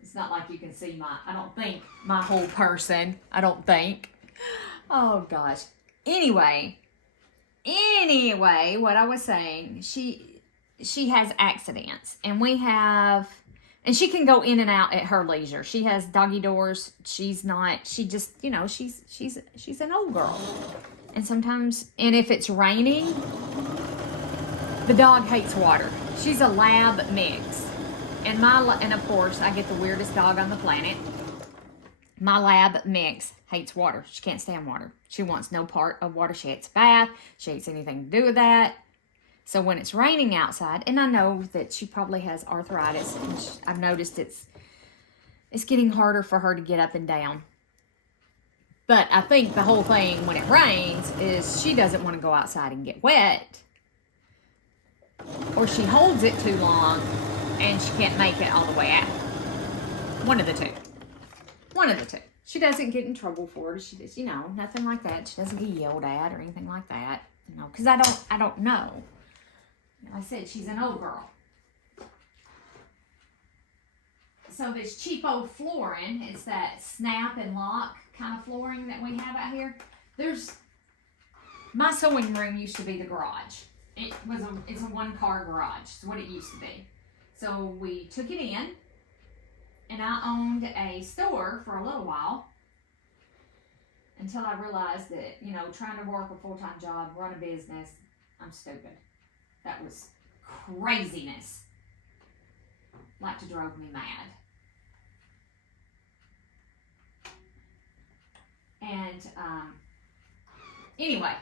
it's not like you can see I don't think, my whole person. I don't think. Oh, gosh. Anyway, what I was saying, she has accidents, and and she can go in and out at her leisure. She has doggy doors. She just, she's an old girl. And sometimes, and if it's raining, the dog hates water. She's a lab mix. And of course, I get the weirdest dog on the planet. My lab mix hates water. She can't stand water. She wants no part of water. She hates bath. She hates anything to do with that. So when it's raining outside, and I know that she probably has arthritis, and I've noticed it's getting harder for her to get up and down. But I think the whole thing when it rains is she doesn't want to go outside and get wet. Or she holds it too long and she can't make it all the way out. One of the two. She doesn't get in trouble for it. She does, nothing like that. She doesn't get yelled at or anything like that. Because I don't know. Like I said, she's an old girl. So this cheap old flooring, it's that snap and lock kind of flooring that we have out here. My sewing room used to be the garage. It's a one-car garage. It's what it used to be. So we took it in, and I owned a store for a little while until I realized that, trying to work a full-time job, run a business, I'm stupid. That was craziness. Like to drove me mad. And anyway,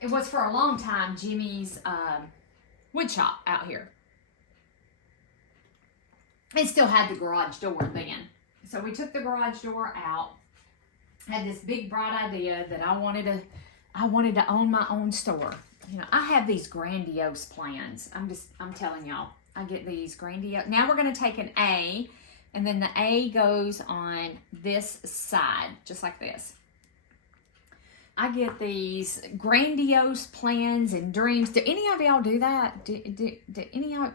it was for a long time Jimmy's wood shop out here. It still had the garage door then. So we took the garage door out. Had this big bright idea that I wanted to own my own store. I have these grandiose plans. I'm telling y'all, I get these grandiose. Now we're going to take an A, and then the A goes on this side, just like this. I get these grandiose plans and dreams. Do any of y'all do that? Do any of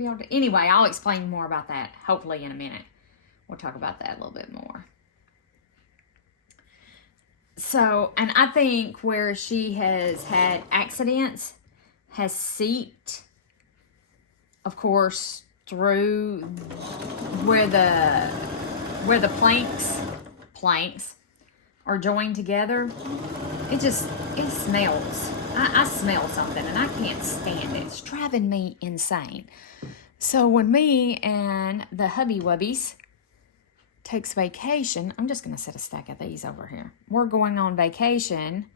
y'all do? Anyway, I'll explain more about that, hopefully in a minute. We'll talk about that a little bit more. So, and I think where she has had accidents has seeped, of course, through where the planks are joined together. It smells. I smell something and I can't stand it. It's driving me insane. So when me and the hubby wubbies takes vacation, I'm just going to set a stack of these over here. We're going on vacation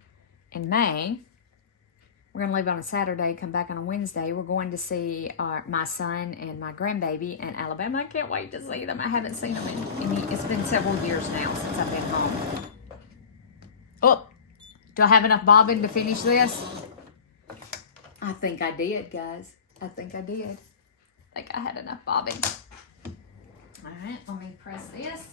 in May. We're going to leave on a Saturday, come back on a Wednesday. We're going to see my son and my grandbaby in Alabama. I can't wait to see them. I haven't seen them it's been several years now since I've been home. Oh, do I have enough bobbin to finish this? I think I did, guys. I think I did. I think I had enough bobbin. All right, let me press this.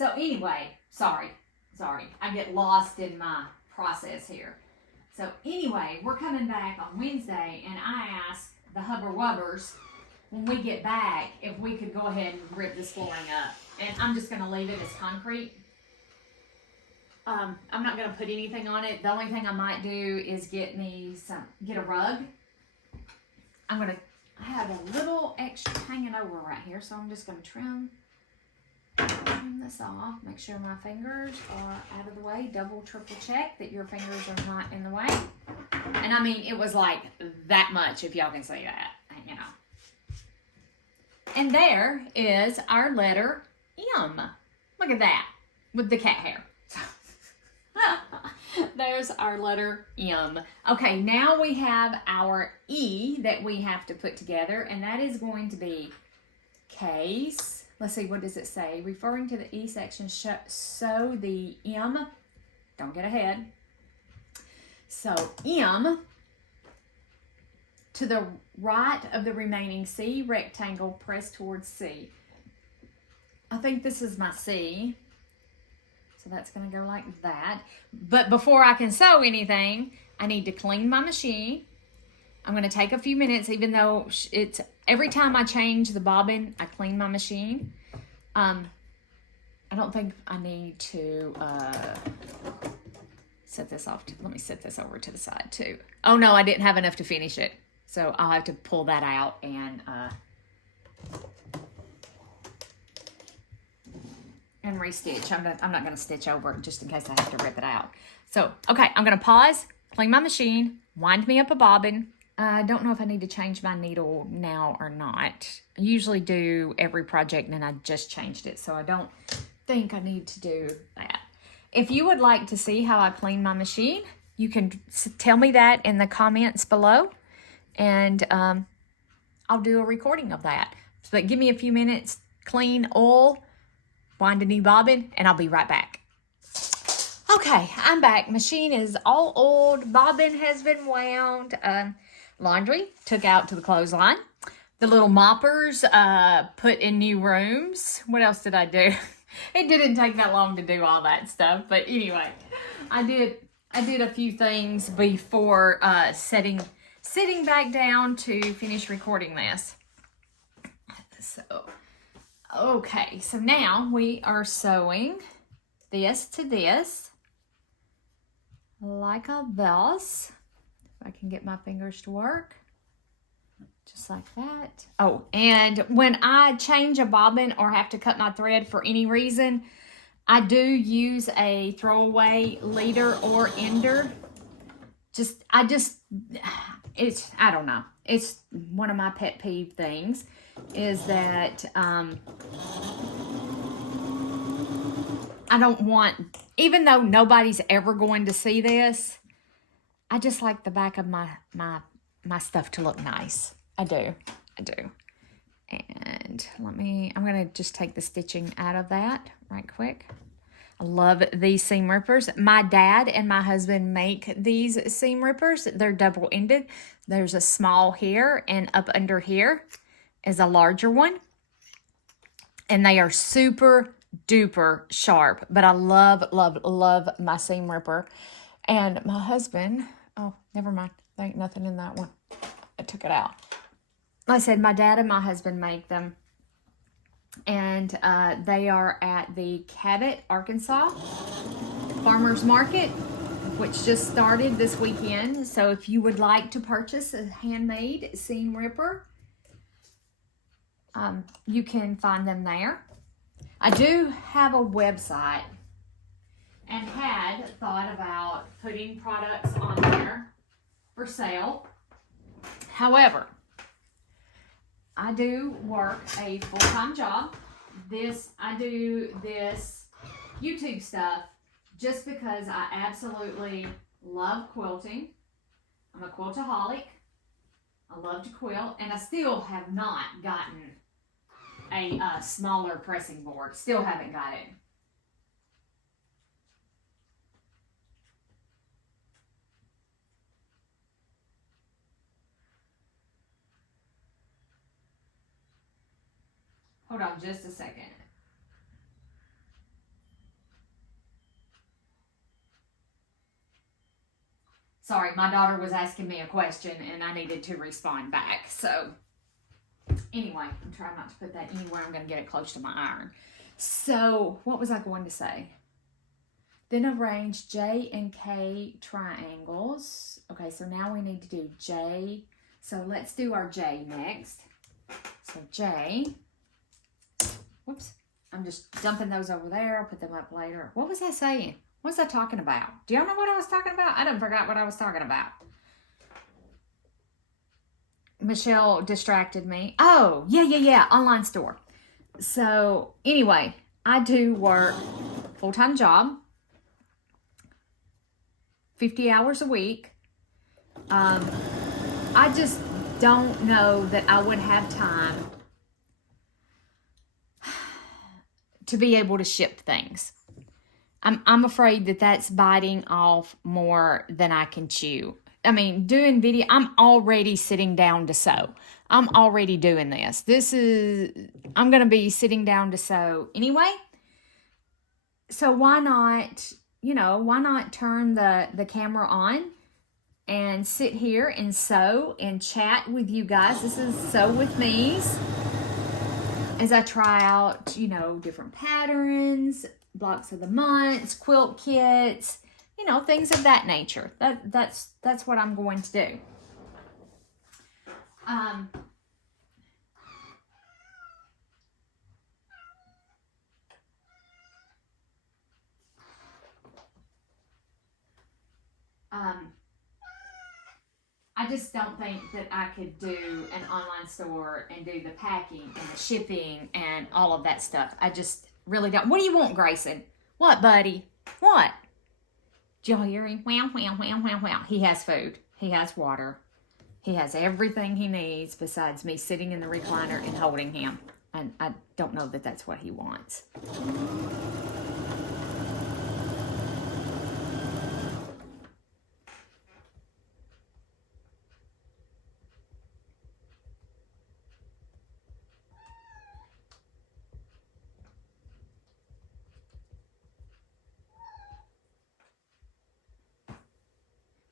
So anyway, sorry, I get lost in my process here. So anyway, we're coming back on Wednesday, and I asked the Hubber Wubbers when we get back if we could go ahead and rip this flooring up. And I'm just going to leave it as concrete. I'm not going to put anything on it. The only thing I might do is get a rug. I have a little extra hanging over right here, so I'm just going to trim this off. Make sure my fingers are out of the way. Double, triple check that your fingers are not in the way. And I mean, it was like that much, if y'all can see that, you know. And there is our letter M. Look at that, with the cat hair. There's our letter M. Okay, now we have our E that we have to put together, and that is going to be case. Let's see, what does it say? Referring to the E section, so the M, don't get ahead. So M, to the right of the remaining C rectangle, press towards C. I think this is my C. So that's going to go like that. But before I can sew anything, I need to clean my machine. I'm going to take a few minutes, even though it's every time I change the bobbin, I clean my machine. I don't think I need to set this off. Let me set this over to the side too. Oh no, I didn't have enough to finish it. So I'll have to pull that out and restitch. I'm not going to stitch over it just in case I have to rip it out. So, okay, I'm going to pause, clean my machine, wind me up a bobbin. I don't know if I need to change my needle now or not. I usually do every project, and I just changed it, so I don't think I need to do that. If you would like to see how I clean my machine, you can tell me that in the comments below, and I'll do a recording of that. But give me a few minutes, clean, oil, wind a new bobbin, and I'll be right back. Okay, I'm back. Machine is all oiled. Bobbin has been wound. Laundry took out to the clothesline. The little moppers put in new rooms. What else did I do? It didn't take that long to do all that stuff. But anyway, I did a few things before sitting back down to finish recording this. So, okay, so now we are sewing this to this like a this. If I can get my fingers to work. Just like that. Oh, and when I change a bobbin or have to cut my thread for any reason, I do use a throwaway leader or ender. I don't know. It's one of my pet peeve things is that I don't want, even though nobody's ever going to see this, I just like the back of my stuff to look nice. I do. And I'm going to just take the stitching out of that right quick. I love these seam rippers. My dad and my husband make these seam rippers. They're double-ended. There's a small here, and up under here is a larger one. And they are super duper sharp. But I love, love, love my seam ripper. And my husband, oh, never mind. There ain't nothing in that one. I took it out. Like I said, my dad and my husband make them. And they are at the Cabot, Arkansas Farmers Market, which just started this weekend. So if you would like to purchase a handmade seam ripper, you can find them there. I do have a website and had thought about putting products on there for sale. However, I do work a full-time job. I do this YouTube stuff just because I absolutely love quilting. I'm a quiltaholic. I love to quilt, and I still have not gotten a smaller pressing board. Still haven't got it. Hold on just a second. Sorry, my daughter was asking me a question and I needed to respond back. So anyway, I'm trying not to put that anywhere. I'm going to get it close to my iron. So what was I going to say? Then arrange J and K triangles. Okay, so now we need to do J. So let's do our J next. So J. Whoops. I'm just dumping those over there. I'll put them up later. What was I saying? What was I talking about? Do y'all know what I was talking about? I done forgot what I was talking about. Michelle distracted me. Oh, yeah. Online store. So anyway, I do work full-time job. 50 hours a week. I just don't know that I would have time to be able to ship things. I'm afraid that that's biting off more than I can chew. I mean, doing video, I'm already sitting down to sew. I'm already doing this. I'm going to be sitting down to sew anyway. So why not, why not turn the camera on and sit here and sew and chat with you guys. This is Sew With Me's. As I try out, different patterns, blocks of the months, quilt kits, things of that nature. That's what I'm going to do. I just don't think that I could do an online store and do the packing and the shipping and all of that stuff. I just really don't. What do you want, Grayson? What, buddy? What? Did y'all hear him? Wow, wow, wow, wow, wow. He has food. He has water. He has everything he needs besides me sitting in the recliner and holding him. And I don't know that that's what he wants.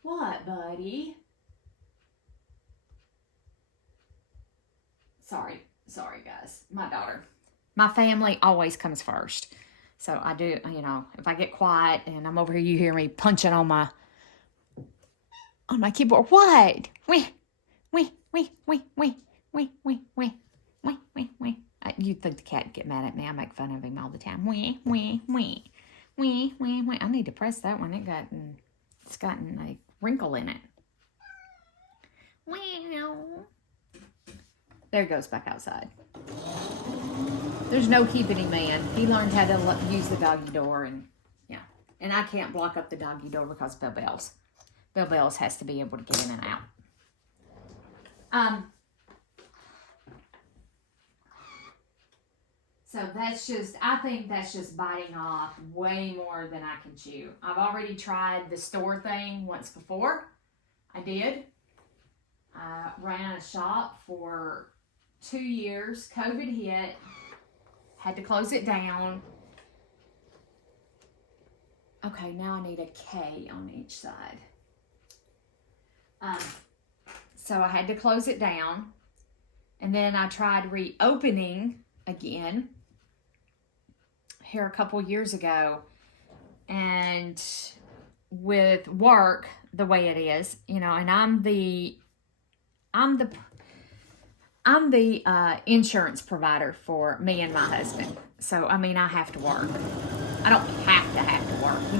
What, buddy? Sorry, guys. My daughter. My family always comes first. So I do, if I get quiet and I'm over here, you hear me punching on my keyboard. What? Wait. You'd think the cat would get mad at me. I make fun of him all the time. I need to press that one. It's gotten a wrinkle in it. There he goes back outside. There's no keeping him in. He learned how to use the doggy door, and I can't block up the doggy door because Bell Bells. Bell Bells has to be able to get in and out. So I think that's just biting off way more than I can chew. I've already tried the store thing once before. I did. I ran a shop for 2 years. COVID hit. Had to close it down. Okay, now I need a K on each side. So I had to close it down. And then I tried reopening again here a couple years ago, and with work the way it is, and I'm the insurance provider for me and my husband. So I have to work. I don't have to work. You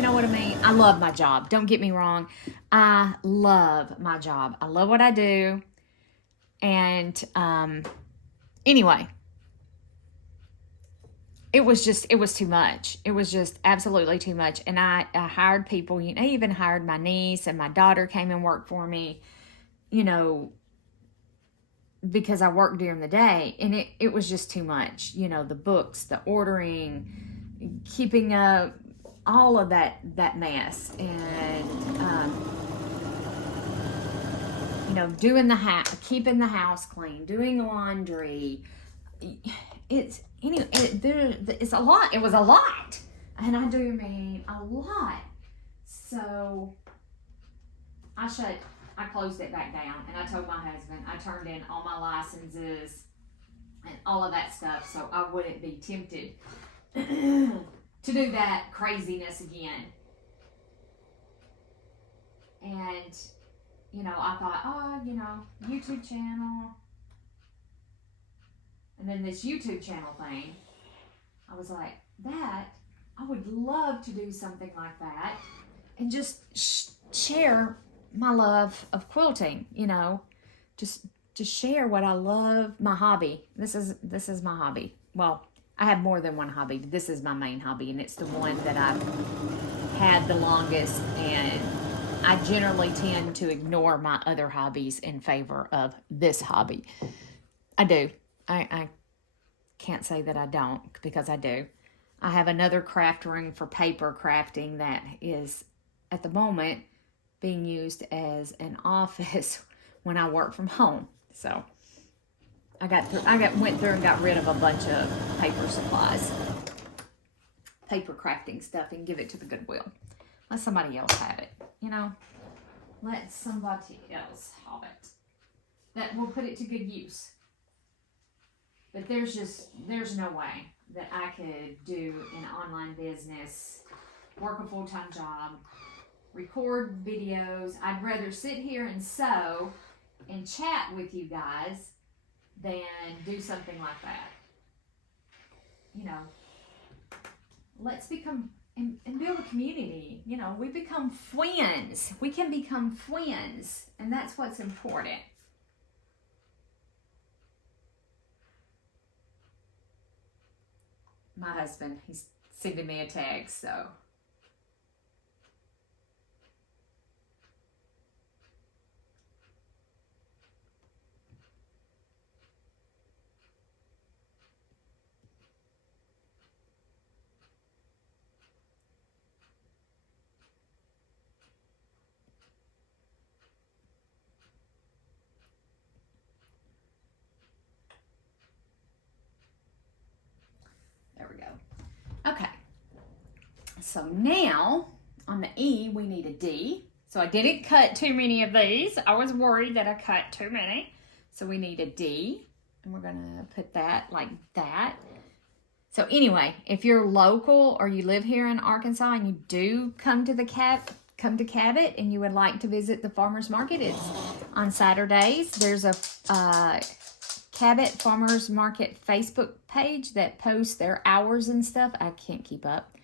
know what I mean? I love my job. Don't get me wrong. I love my job. I love what I do. And anyway, it was too much. It was just absolutely too much. And I hired people, I even hired my niece, and my daughter came and worked for me, because I worked during the day, and it was just too much. The books, the ordering, keeping up, all of that mess, and doing keeping the house clean, doing laundry. It's a lot. It was a lot, and I do mean a lot. So I closed it back down, and I told my husband I turned in all my licenses and all of that stuff so I wouldn't be tempted to do that craziness again. And, you know, I thought, oh, you know, YouTube channel. And then this YouTube channel thing, I was like, I would love to do something like that and just share my love of quilting, you know, just share what I love, my hobby. This is my hobby. Well, I have more than one hobby, but this is my main hobby, and it's the one that I've had the longest, and I generally tend to ignore my other hobbies in favor of this hobby. I do. I can't say that I don't, because I do. I have another craft room for paper crafting that is, at the moment, being used as an office when I work from home. So I went through and got rid of a bunch of paper supplies, paper crafting stuff, and give it to the Goodwill. Let somebody else have it, you know. Let somebody else have it. That will put it to good use. But there's no way that I could do an online business, work a full-time job, record videos. I'd rather sit here and sew and chat with you guys than do something like that. You know, let's become and build a community. You know, we become friends. We can become friends, and that's what's important. My husband, he's sending me a text, so. There we go. Okay. So now on the E, we need a D. So I didn't cut too many of these. I was worried that I cut too many. So we need a D, and we're gonna put that like that. So anyway, if you're local or you live here in Arkansas and you do come to Cabot and you would like to visit the farmers market, it's on Saturdays. There's a Cabot Farmers Market Facebook page that posts their hours and stuff. I can't keep up.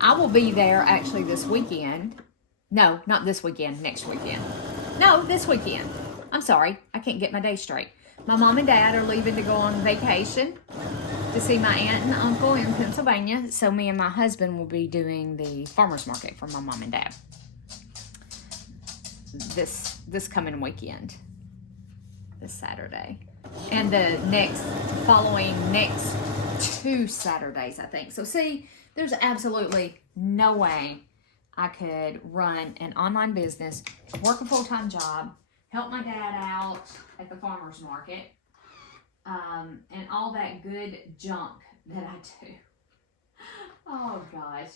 I will be there actually this weekend. No, not this weekend, next weekend. No, this weekend. I'm sorry, I can't get my day straight. My mom and dad are leaving to go on vacation to see my aunt and uncle in Pennsylvania. So me and my husband will be doing the farmers market for my mom and dad this coming weekend, this Saturday. And the next 2 Saturdays, I think. So see, there's absolutely no way I could run an online business, work a full-time job, help my dad out at the farmer's market, and all that good junk that I do. Oh gosh.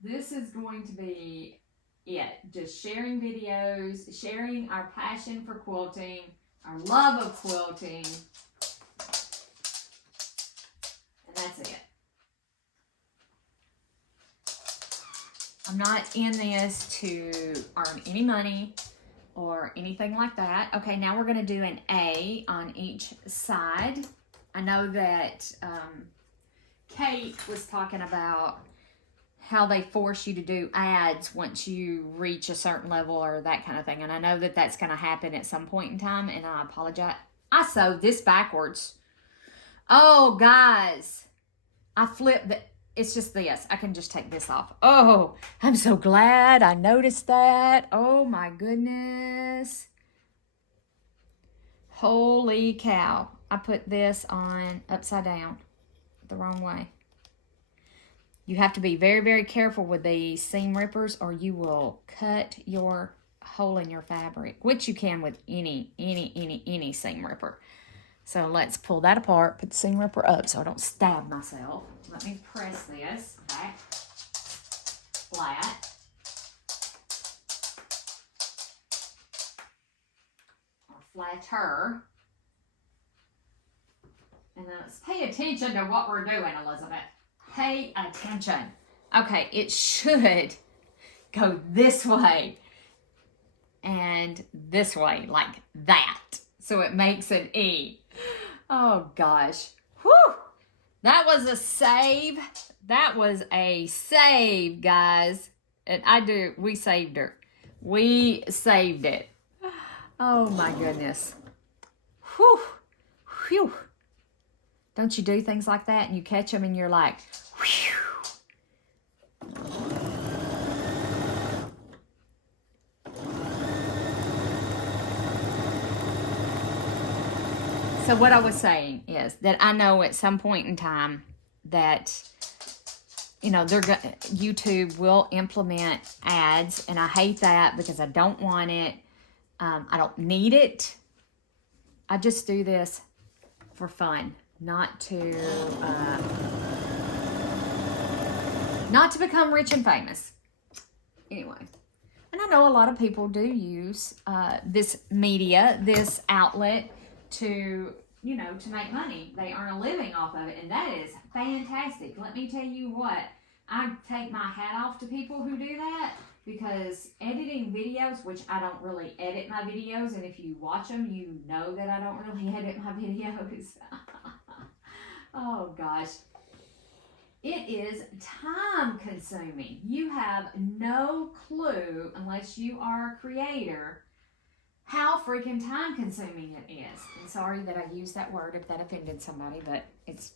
This is going to be it. Just sharing videos, sharing our passion for quilting, our love of quilting, and that's it. I'm not in this to earn any money or anything like that. Okay, now we're going to do an A on each side. I know that Kate was talking about how they force you to do ads once you reach a certain level or that kind of thing. And I know that that's going to happen at some point in time, and I apologize. I sewed this backwards. Oh, guys. I flipped the... It's just this. I can just take this off. Oh, I'm so glad I noticed that. Oh, my goodness. Holy cow. I put this on upside down the wrong way. You have to be very, very careful with these seam rippers, or you will cut your hole in your fabric, which you can with any seam ripper. So let's pull that apart, put the seam ripper up so I don't stab myself. Let me press this back flat. flatter. And then let's pay attention to what we're doing, Elizabeth. Pay attention. Okay, it should go this way and this way, like that. So it makes an E. Oh gosh. Whew. That was a save. That was a save, guys. And we saved her. We saved it. Oh my goodness. Whew. Whew. Don't you do things like that and you catch them and you're like, whew. So what I was saying is that I know at some point in time that, you know, YouTube will implement ads, and I hate that because I don't want it. I don't need it. I just do this for fun, not to become rich and famous. Anyway, and I know a lot of people do use this media, this outlet, to, you know, to make money. They earn a living off of it, and that is fantastic. Let me tell you what, I take my hat off to people who do that, because editing videos, which I don't really edit my videos, and if you watch them, you know that I don't really edit my videos. Oh gosh. It is time consuming. You have no clue, unless you are a creator, how freaking time consuming it is. And sorry that I used that word if that offended somebody, but it's,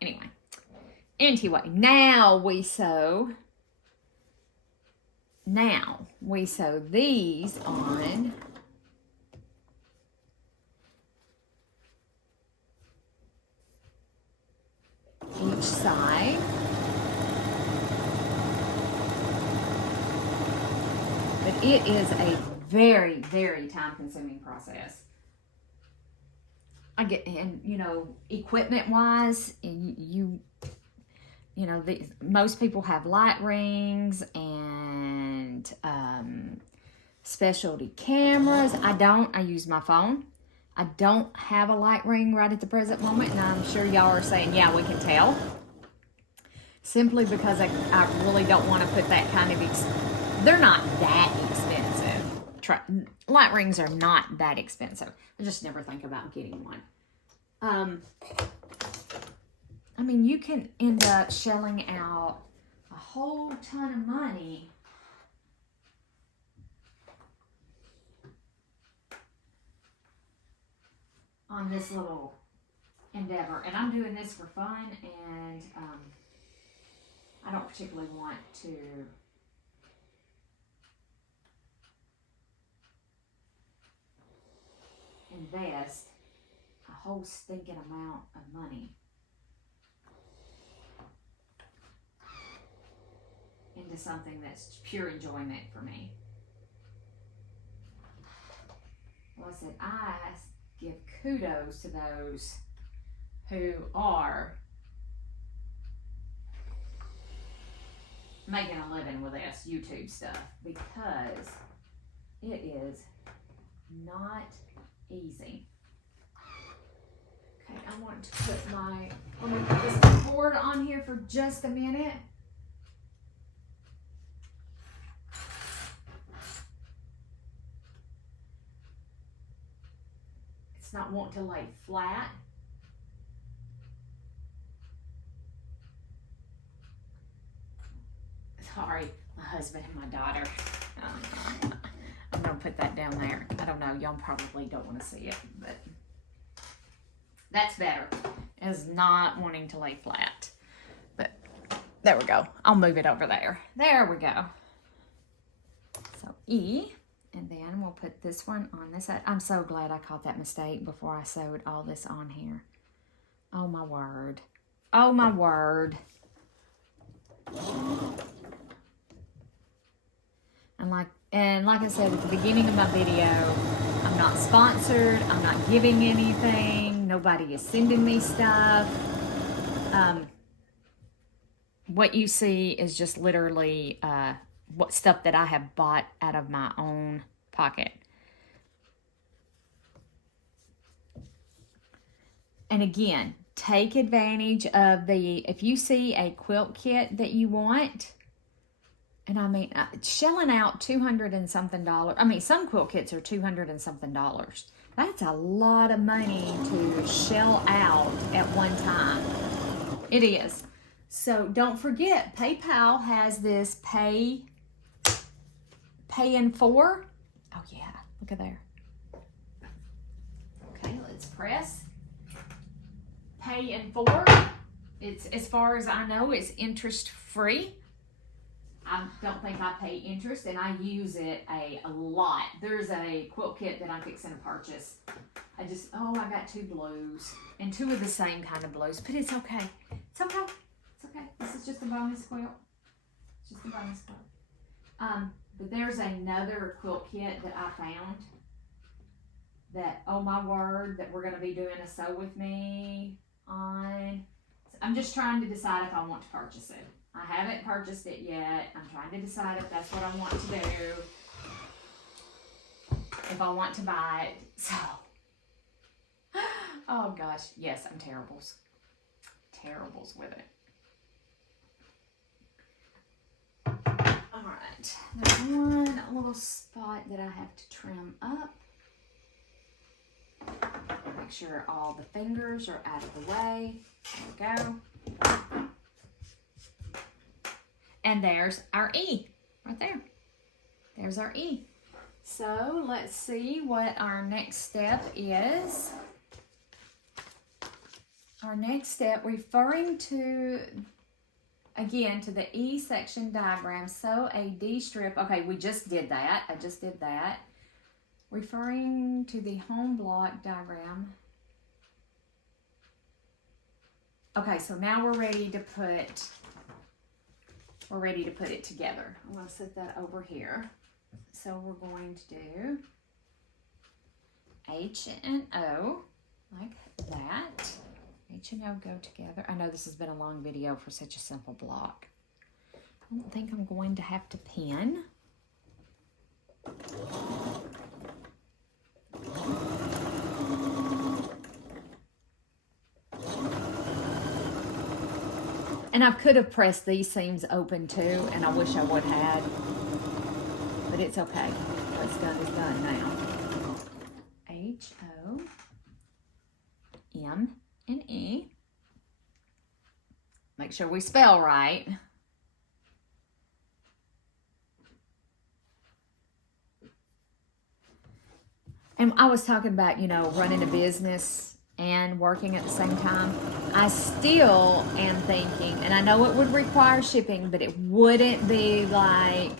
anyway. Anyway, now we sew these on each side. But it is a very, very time-consuming process. I get, and you know, equipment-wise, you know, most people have light rings and specialty cameras. I don't. I use my phone. I don't have a light ring right at the present moment, and I'm sure y'all are saying, yeah, we can tell. Simply because I really don't want to put that kind of, they're not that expensive. Light rings are not that expensive. I just never think about getting one. I mean, you can end up shelling out a whole ton of money on this little endeavor. And I'm doing this for fun, and I don't particularly want to invest a whole stinking amount of money into something that's pure enjoyment for me. Well, I said, I give kudos to those who are making a living with this YouTube stuff, because it is not easy. Okay, I want to put let me put this board on here for just a minute. It's not wanting to lay flat. Sorry, my husband and my daughter. I'm going to put that down there. I don't know. Y'all probably don't want to see it, but that's better. Is not wanting to lay flat. But there we go. I'll move it over there. There we go. So E, and then we'll put this one on this side. I'm so glad I caught that mistake before I sewed all this on here. Oh my word. Oh my word. And like I said at the beginning of my video, I'm not sponsored. I'm not giving anything. Nobody is sending me stuff. What you see is just literally what stuff that I have bought out of my own pocket. And again, take advantage of if you see a quilt kit that you want, and I mean, shelling out $200 and something. I mean, some quilt kits are $200 and something. That's a lot of money to shell out at one time. It is. So don't forget, PayPal has this pay in 4. Oh yeah, look at there. Okay, let's press. Pay in 4. It's, as far as I know, it's interest free. I don't think I pay interest, and I use it a lot. There's a quilt kit that I'm fixing to purchase. I got 2 blues, and 2 of the same kind of blues, but it's okay. It's okay. It's okay. This is just a bonus quilt. It's just a bonus quilt. But there's another quilt kit that I found that, oh my word, that we're going to be doing a sew with me on. I'm just trying to decide if I want to purchase it. I haven't purchased it yet. I'm trying to decide if that's what I want to do. If I want to buy it. So, oh gosh, yes, I'm terribles. Terribles with it. All right, there's one little spot that I have to trim up. Make sure all the fingers are out of the way. There we go. And there's our E right there. There's our E. So let's see what our next step is. Our next step, referring to, again, to the E section diagram, sew a D strip. Okay, we just did that. I just did that. Referring to the home block diagram. Okay, so now we're ready to put it together. I'm going to set that over here. So we're going to do H and O like that. H and O go together. I know this has been a long video for such a simple block. I don't think I'm going to have to pin. And I could have pressed these seams open too, and I wish I would have. But it's okay. What's done is done now. H-O, M, and E. Make sure we spell right. And I was talking about, you know, running a business and working at the same time. I still am thinking, and I know it would require shipping, but it wouldn't be like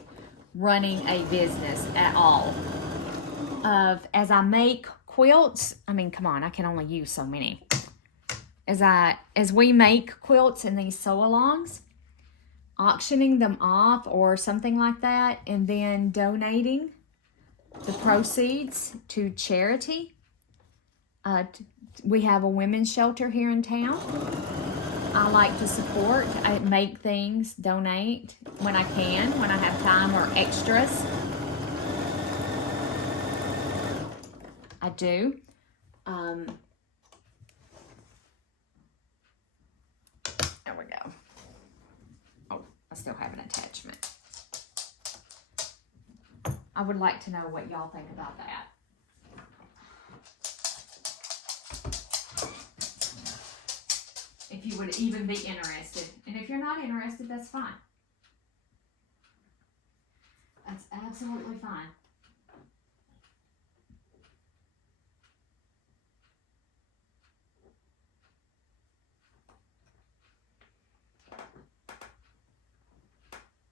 running a business at all. As I make quilts, I mean, come on, I can only use so many. As we make quilts in these sew-alongs, auctioning them off or something like that, and then donating the proceeds to charity. We have a women's shelter here in town. I like to support. I make things, donate when I can, when I have time or extras. I do. There we go. Oh, I still have an attachment. I would like to know what y'all think about that. If you would even be interested. And if you're not interested, that's fine. That's absolutely fine.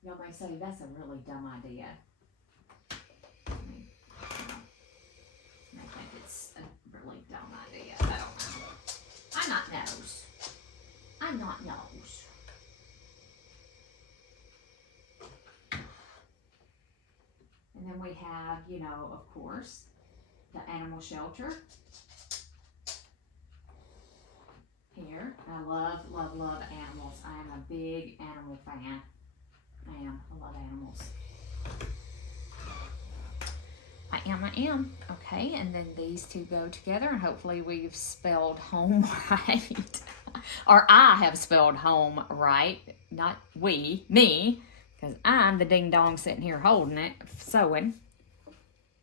Y'all may say, that's a really dumb idea. I think it's a really dumb idea. I don't know. I'm not knows. I'm not knows. And then we have, you know, of course, the animal shelter. Here. I love, love, love animals. I am a big animal fan. I love animals. I I am. Okay, and then these two go together, and hopefully we've spelled home right. Or I have spelled home right. Not we, me, because I'm the ding-dong sitting here holding it, sewing.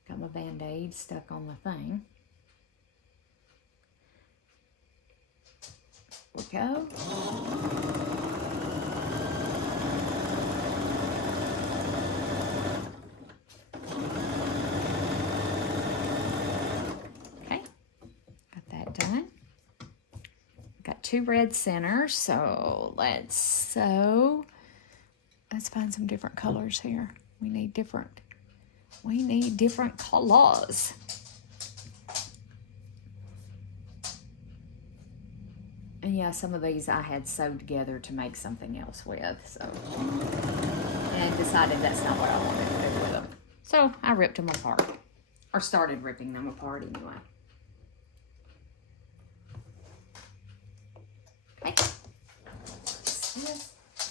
Got my Band-Aid stuck on the thing. There we go. Got 2 red centers, so let's sew. Let's find some different colors here. We need different colors. And yeah, some of these I had sewed together to make something else with, so, and decided that's not what I wanted to do with them. So I ripped them apart, or started ripping them apart anyway.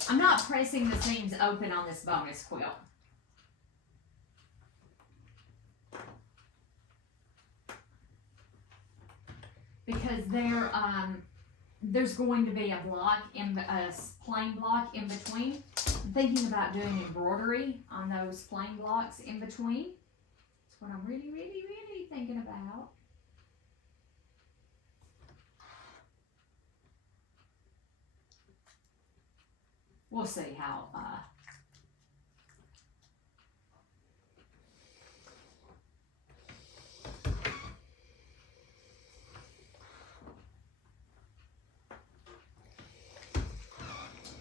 I'm not pressing the seams open on this bonus quilt. Because there's going to be a plain block in between. I'm thinking about doing embroidery on those plain blocks in between. That's what I'm really, really, really thinking about. We'll see how,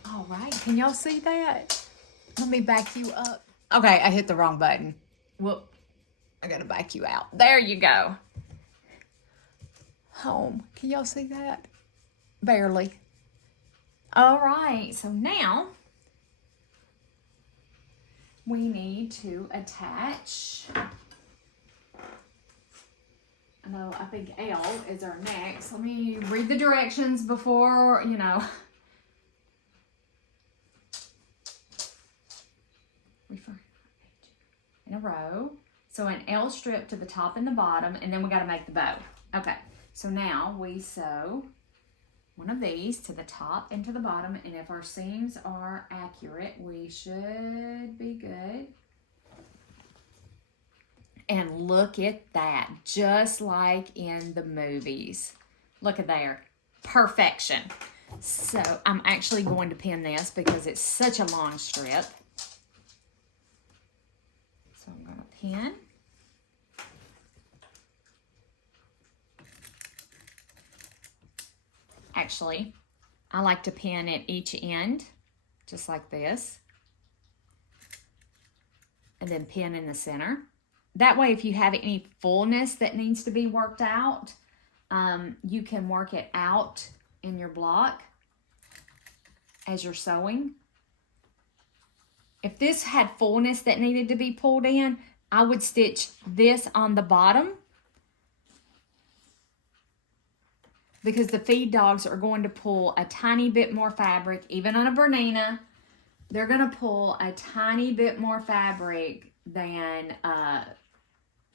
all right, can y'all see that? Let me back you up. Okay, I hit the wrong button. Whoop, I gotta back you out. There you go. Home, can y'all see that? Barely. All right, so now we need to attach. I think L is our next. Let me read the directions before, in a row. So an L strip to the top and the bottom, and then we got to make the bow. Okay, so now we sew one of these to the top and to the bottom, and if our seams are accurate, we should be good. And look at that, just like in the movies. Look at there, perfection. So I'm actually going to pin this because it's such a long strip. So I'm going to pin. Actually, I like to pin at each end, just like this. And then pin in the center. That way, if you have any fullness that needs to be worked out, you can work it out in your block as you're sewing. If this had fullness that needed to be pulled in, I would stitch this on the bottom, because the feed dogs are going to pull a tiny bit more fabric. Even on a Bernina, they're going to pull a tiny bit more fabric than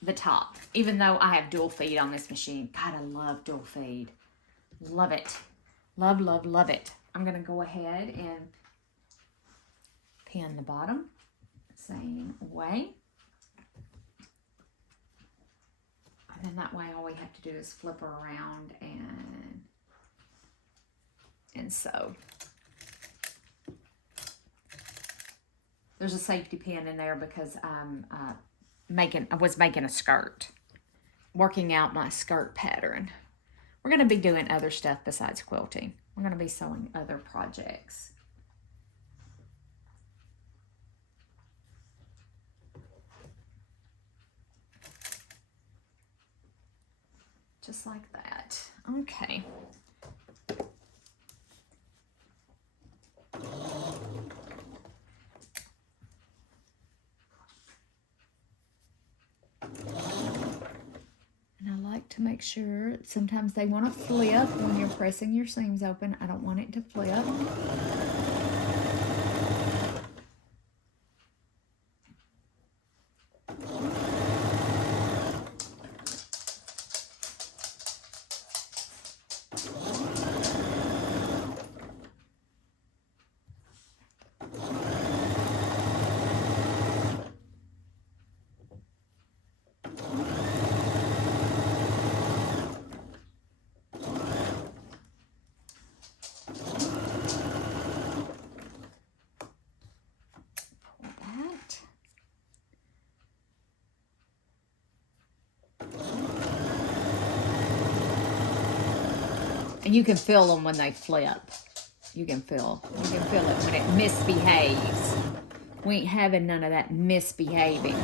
the top, even though I have dual feed on this machine. God, I love dual feed. Love it. Love, love, love it. I'm going to go ahead and pin the bottom same way. And then that way all we have to do is flip her around and sew. There's a safety pin in there because I was making a skirt, working out my skirt pattern. We're going to be doing other stuff besides quilting. We're going to be sewing other projects. Just like that. Okay. And I like to make sure, sometimes they want to flip when you're pressing your seams open. I don't want it to flip. And you can feel them when they flip. You can feel it when it misbehaves. We ain't having none of that misbehaving.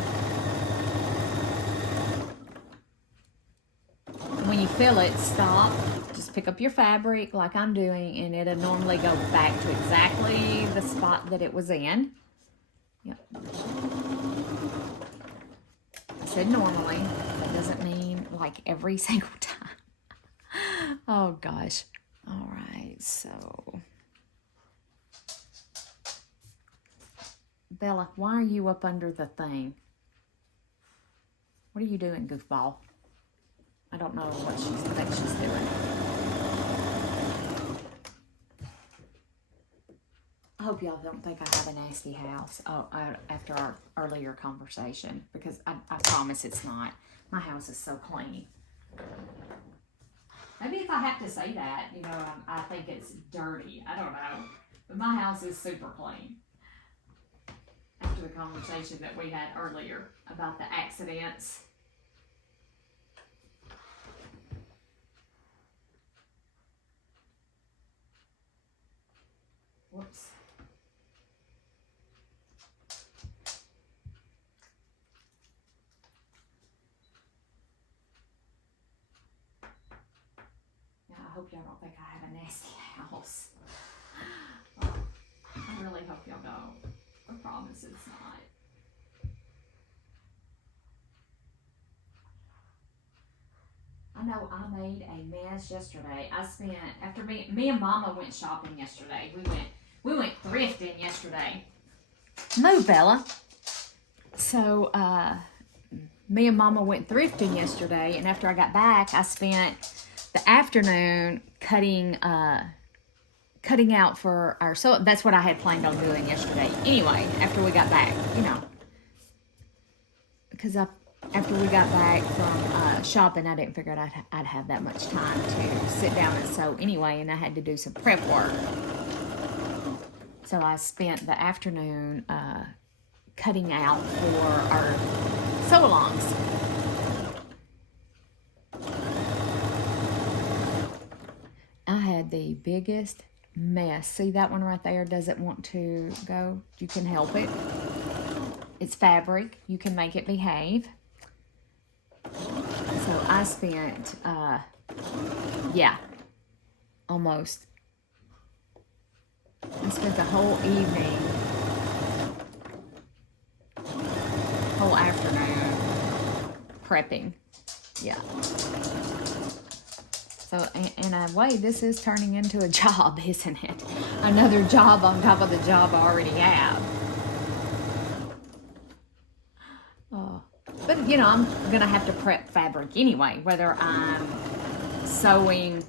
When you feel it, stop. Just pick up your fabric like I'm doing, and it'll normally go back to exactly the spot that it was in. Yep. I said normally. That doesn't mean like every single time. Oh gosh. All right, so Bella, why are you up under the thing? What are you doing, goofball? I don't know what she thinks she's doing. I hope y'all don't think I have a nasty house after our earlier conversation, because I promise it's not. My house is so clean. Maybe if I have to say that, you know, I think it's dirty. I don't know. But my house is super clean. After the conversation that we had earlier about the accidents. Whoops. Yeah, I hope y'all don't think I have a nasty house. I really hope y'all don't. I promise it's not. I know I made a mess yesterday. I spent, after me and Mama went shopping yesterday. We went thrifting yesterday. Move, Bella. So, me and Mama went thrifting yesterday, and after I got back, I spent the afternoon cutting out for our, so that's what I had planned on doing yesterday. Anyway, after we got back, you know, because after we got back from shopping, I didn't figure I'd have that much time to sit down and sew anyway, and I had to do some prep work. So I spent the afternoon cutting out for our sew-alongs. I had the biggest mess. See that one right there doesn't want to go? You can help it. It's fabric. You can make it behave. So I spent, almost. I spent the whole evening, whole afternoon prepping. Yeah. So in a way, this is turning into a job, isn't it? Another job on top of the job I already have. Oh. But, you know, I'm going to have to prep fabric anyway, whether I'm sewing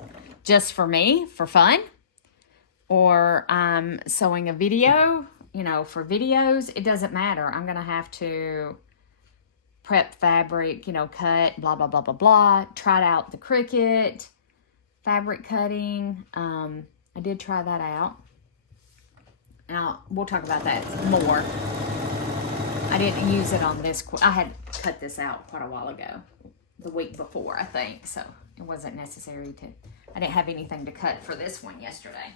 just for me, for fun, or I'm sewing a video, you know, for videos. It doesn't matter. I'm going to have to prep fabric, you know, cut, blah, blah, blah, blah, blah. Tried out the Cricut fabric cutting. I did try that out. Now, we'll talk about that more. I didn't use it on this. I had cut this out quite a while ago, the week before, I think. So it wasn't necessary to, I didn't have anything to cut for this one yesterday.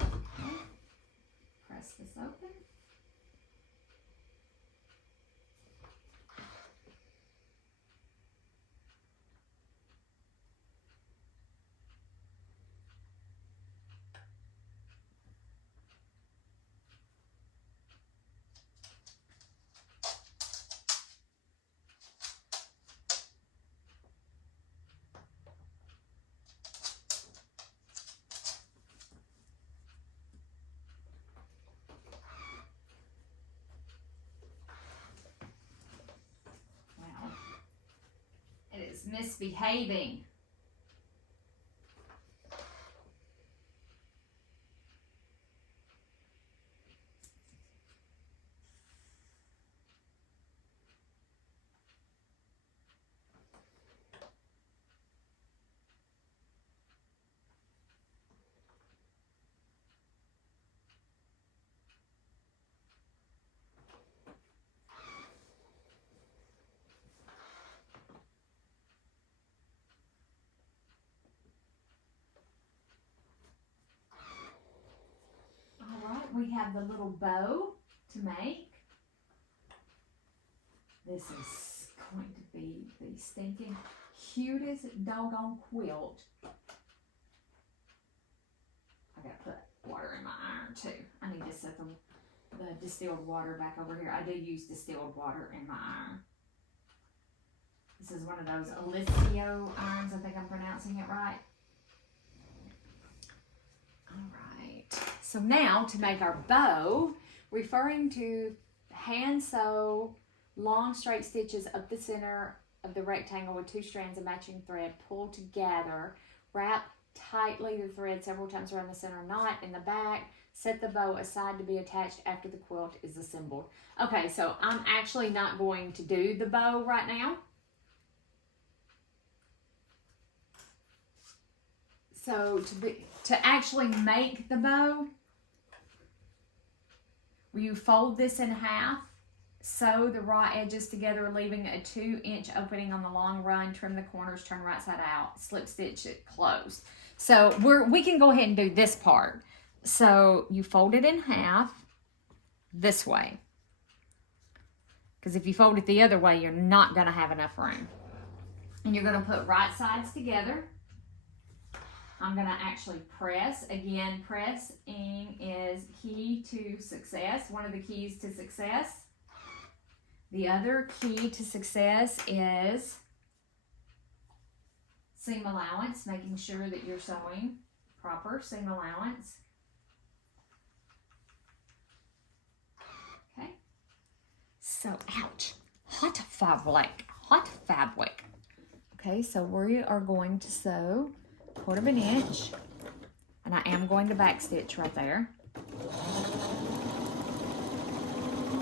Okay. Press this open. Misbehaving. have the little bow to make. This is going to be the stinking cutest doggone quilt. I gotta put water in my iron too. I need to set the distilled water back over here. I do use distilled water in my iron. This is one of those Alicio irons. I think I'm pronouncing it right. All right. So now to make our bow, referring to hand sew long straight stitches up the center of the rectangle with 2 strands of matching thread, pull together, wrap tightly the thread several times around the center knot in the back, set the bow aside to be attached after the quilt is assembled. Okay, so I'm actually not going to do the bow right now. So to actually make the bow, you fold this in half, sew the raw edges together, leaving a 2-inch opening on the long run, trim the corners, turn right side out, slip stitch it closed. So we can go ahead and do this part. So you fold it in half this way, because if you fold it the other way, you're not going to have enough room. And you're going to put right sides together. I'm going to actually press. Again, pressing is key to success. One of the keys to success. The other key to success is seam allowance, making sure that you're sewing proper seam allowance. Okay. So, ouch. Hot fabric. Hot fabric. Okay, so we are going to sew 1/4 inch, and I am going to back stitch right there.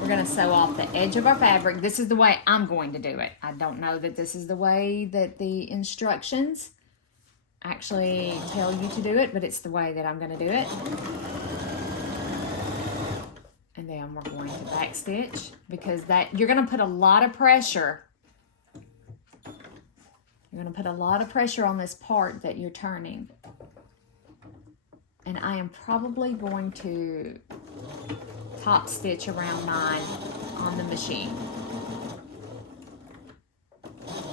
We're going to sew off the edge of our fabric. This is the way I'm going to do it. I don't know that this is the way that the instructions actually tell you to do it, but it's the way that I'm going to do it. And then we're going to back stitch, because you're going to put a lot of pressure. You're going to put a lot of pressure on this part that you're turning. And I am probably going to top stitch around mine on the machine.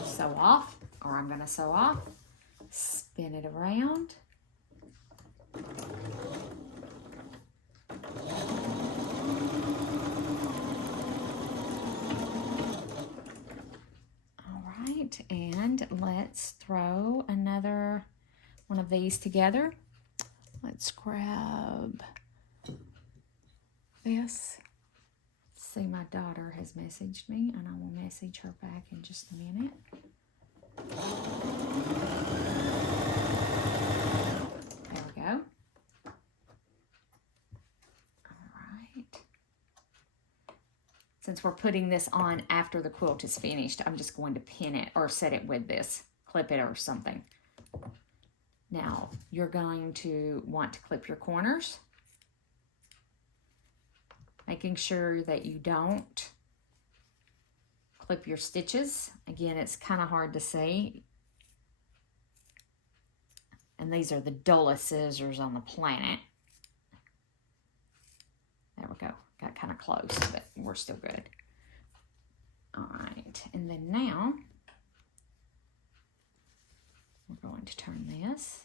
Sew off, or I'm going to sew off, spin it around. And let's throw another one of these together. Let's grab this. See, my daughter has messaged me, and I will message her back in just a minute. There we go. All right. Since we're putting this on after the quilt is finished, I'm just going to pin it or set it with this, clip it or something. Now, you're going to want to clip your corners, making sure that you don't clip your stitches. Again, it's kind of hard to see. And these are the dullest scissors on the planet. There we go. Got kind of close, but we're still good. All right, and then now we're going to turn this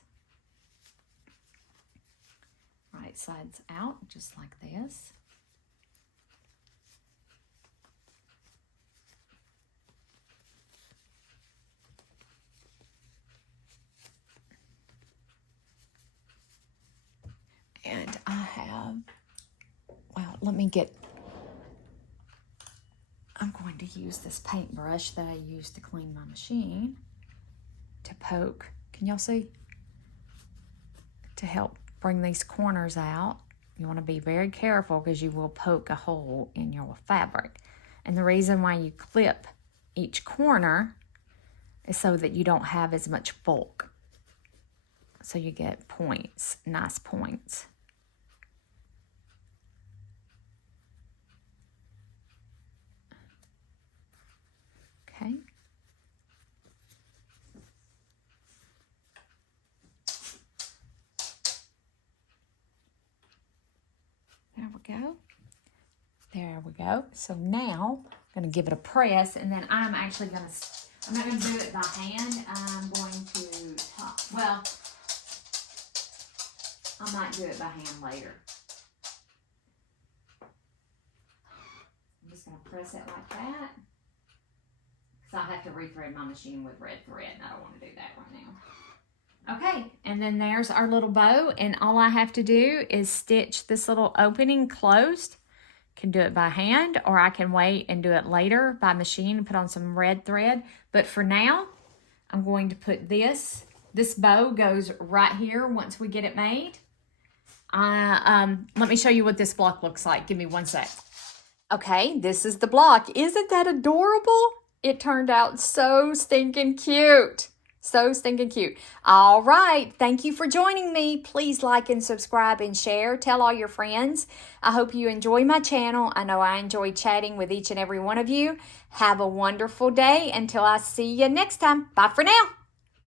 right sides out, just like this. And I have, well, I'm going to use this paintbrush that I use to clean my machine to poke. Can y'all see? To help bring these corners out. You want to be very careful, because you will poke a hole in your fabric. And the reason why you clip each corner is so that you don't have as much bulk. So you get points, nice points. Okay. There we go. go. So now I'm going to give it a press, and then I'm not going to do it by hand. I'm going to well, I might do it by hand later. I'm just going to press it like that. Because I have to rethread my machine with red thread, and I don't want to do that right now. Okay, and then there's our little bow, and all I have to do is stitch this little opening closed. Can do it by hand, or I can wait and do it later by machine and put on some red thread. But for now, I'm going to put this bow goes right here once we get it made. Let me show you what this block looks like. Give me one sec. Okay, this is the block. Isn't that adorable? It turned out so stinking cute. So stinking cute. All right. Thank you for joining me. Please like and subscribe and share. Tell all your friends. I hope you enjoy my channel. I know I enjoy chatting with each and every one of you. Have a wonderful day until I see you next time. Bye for now.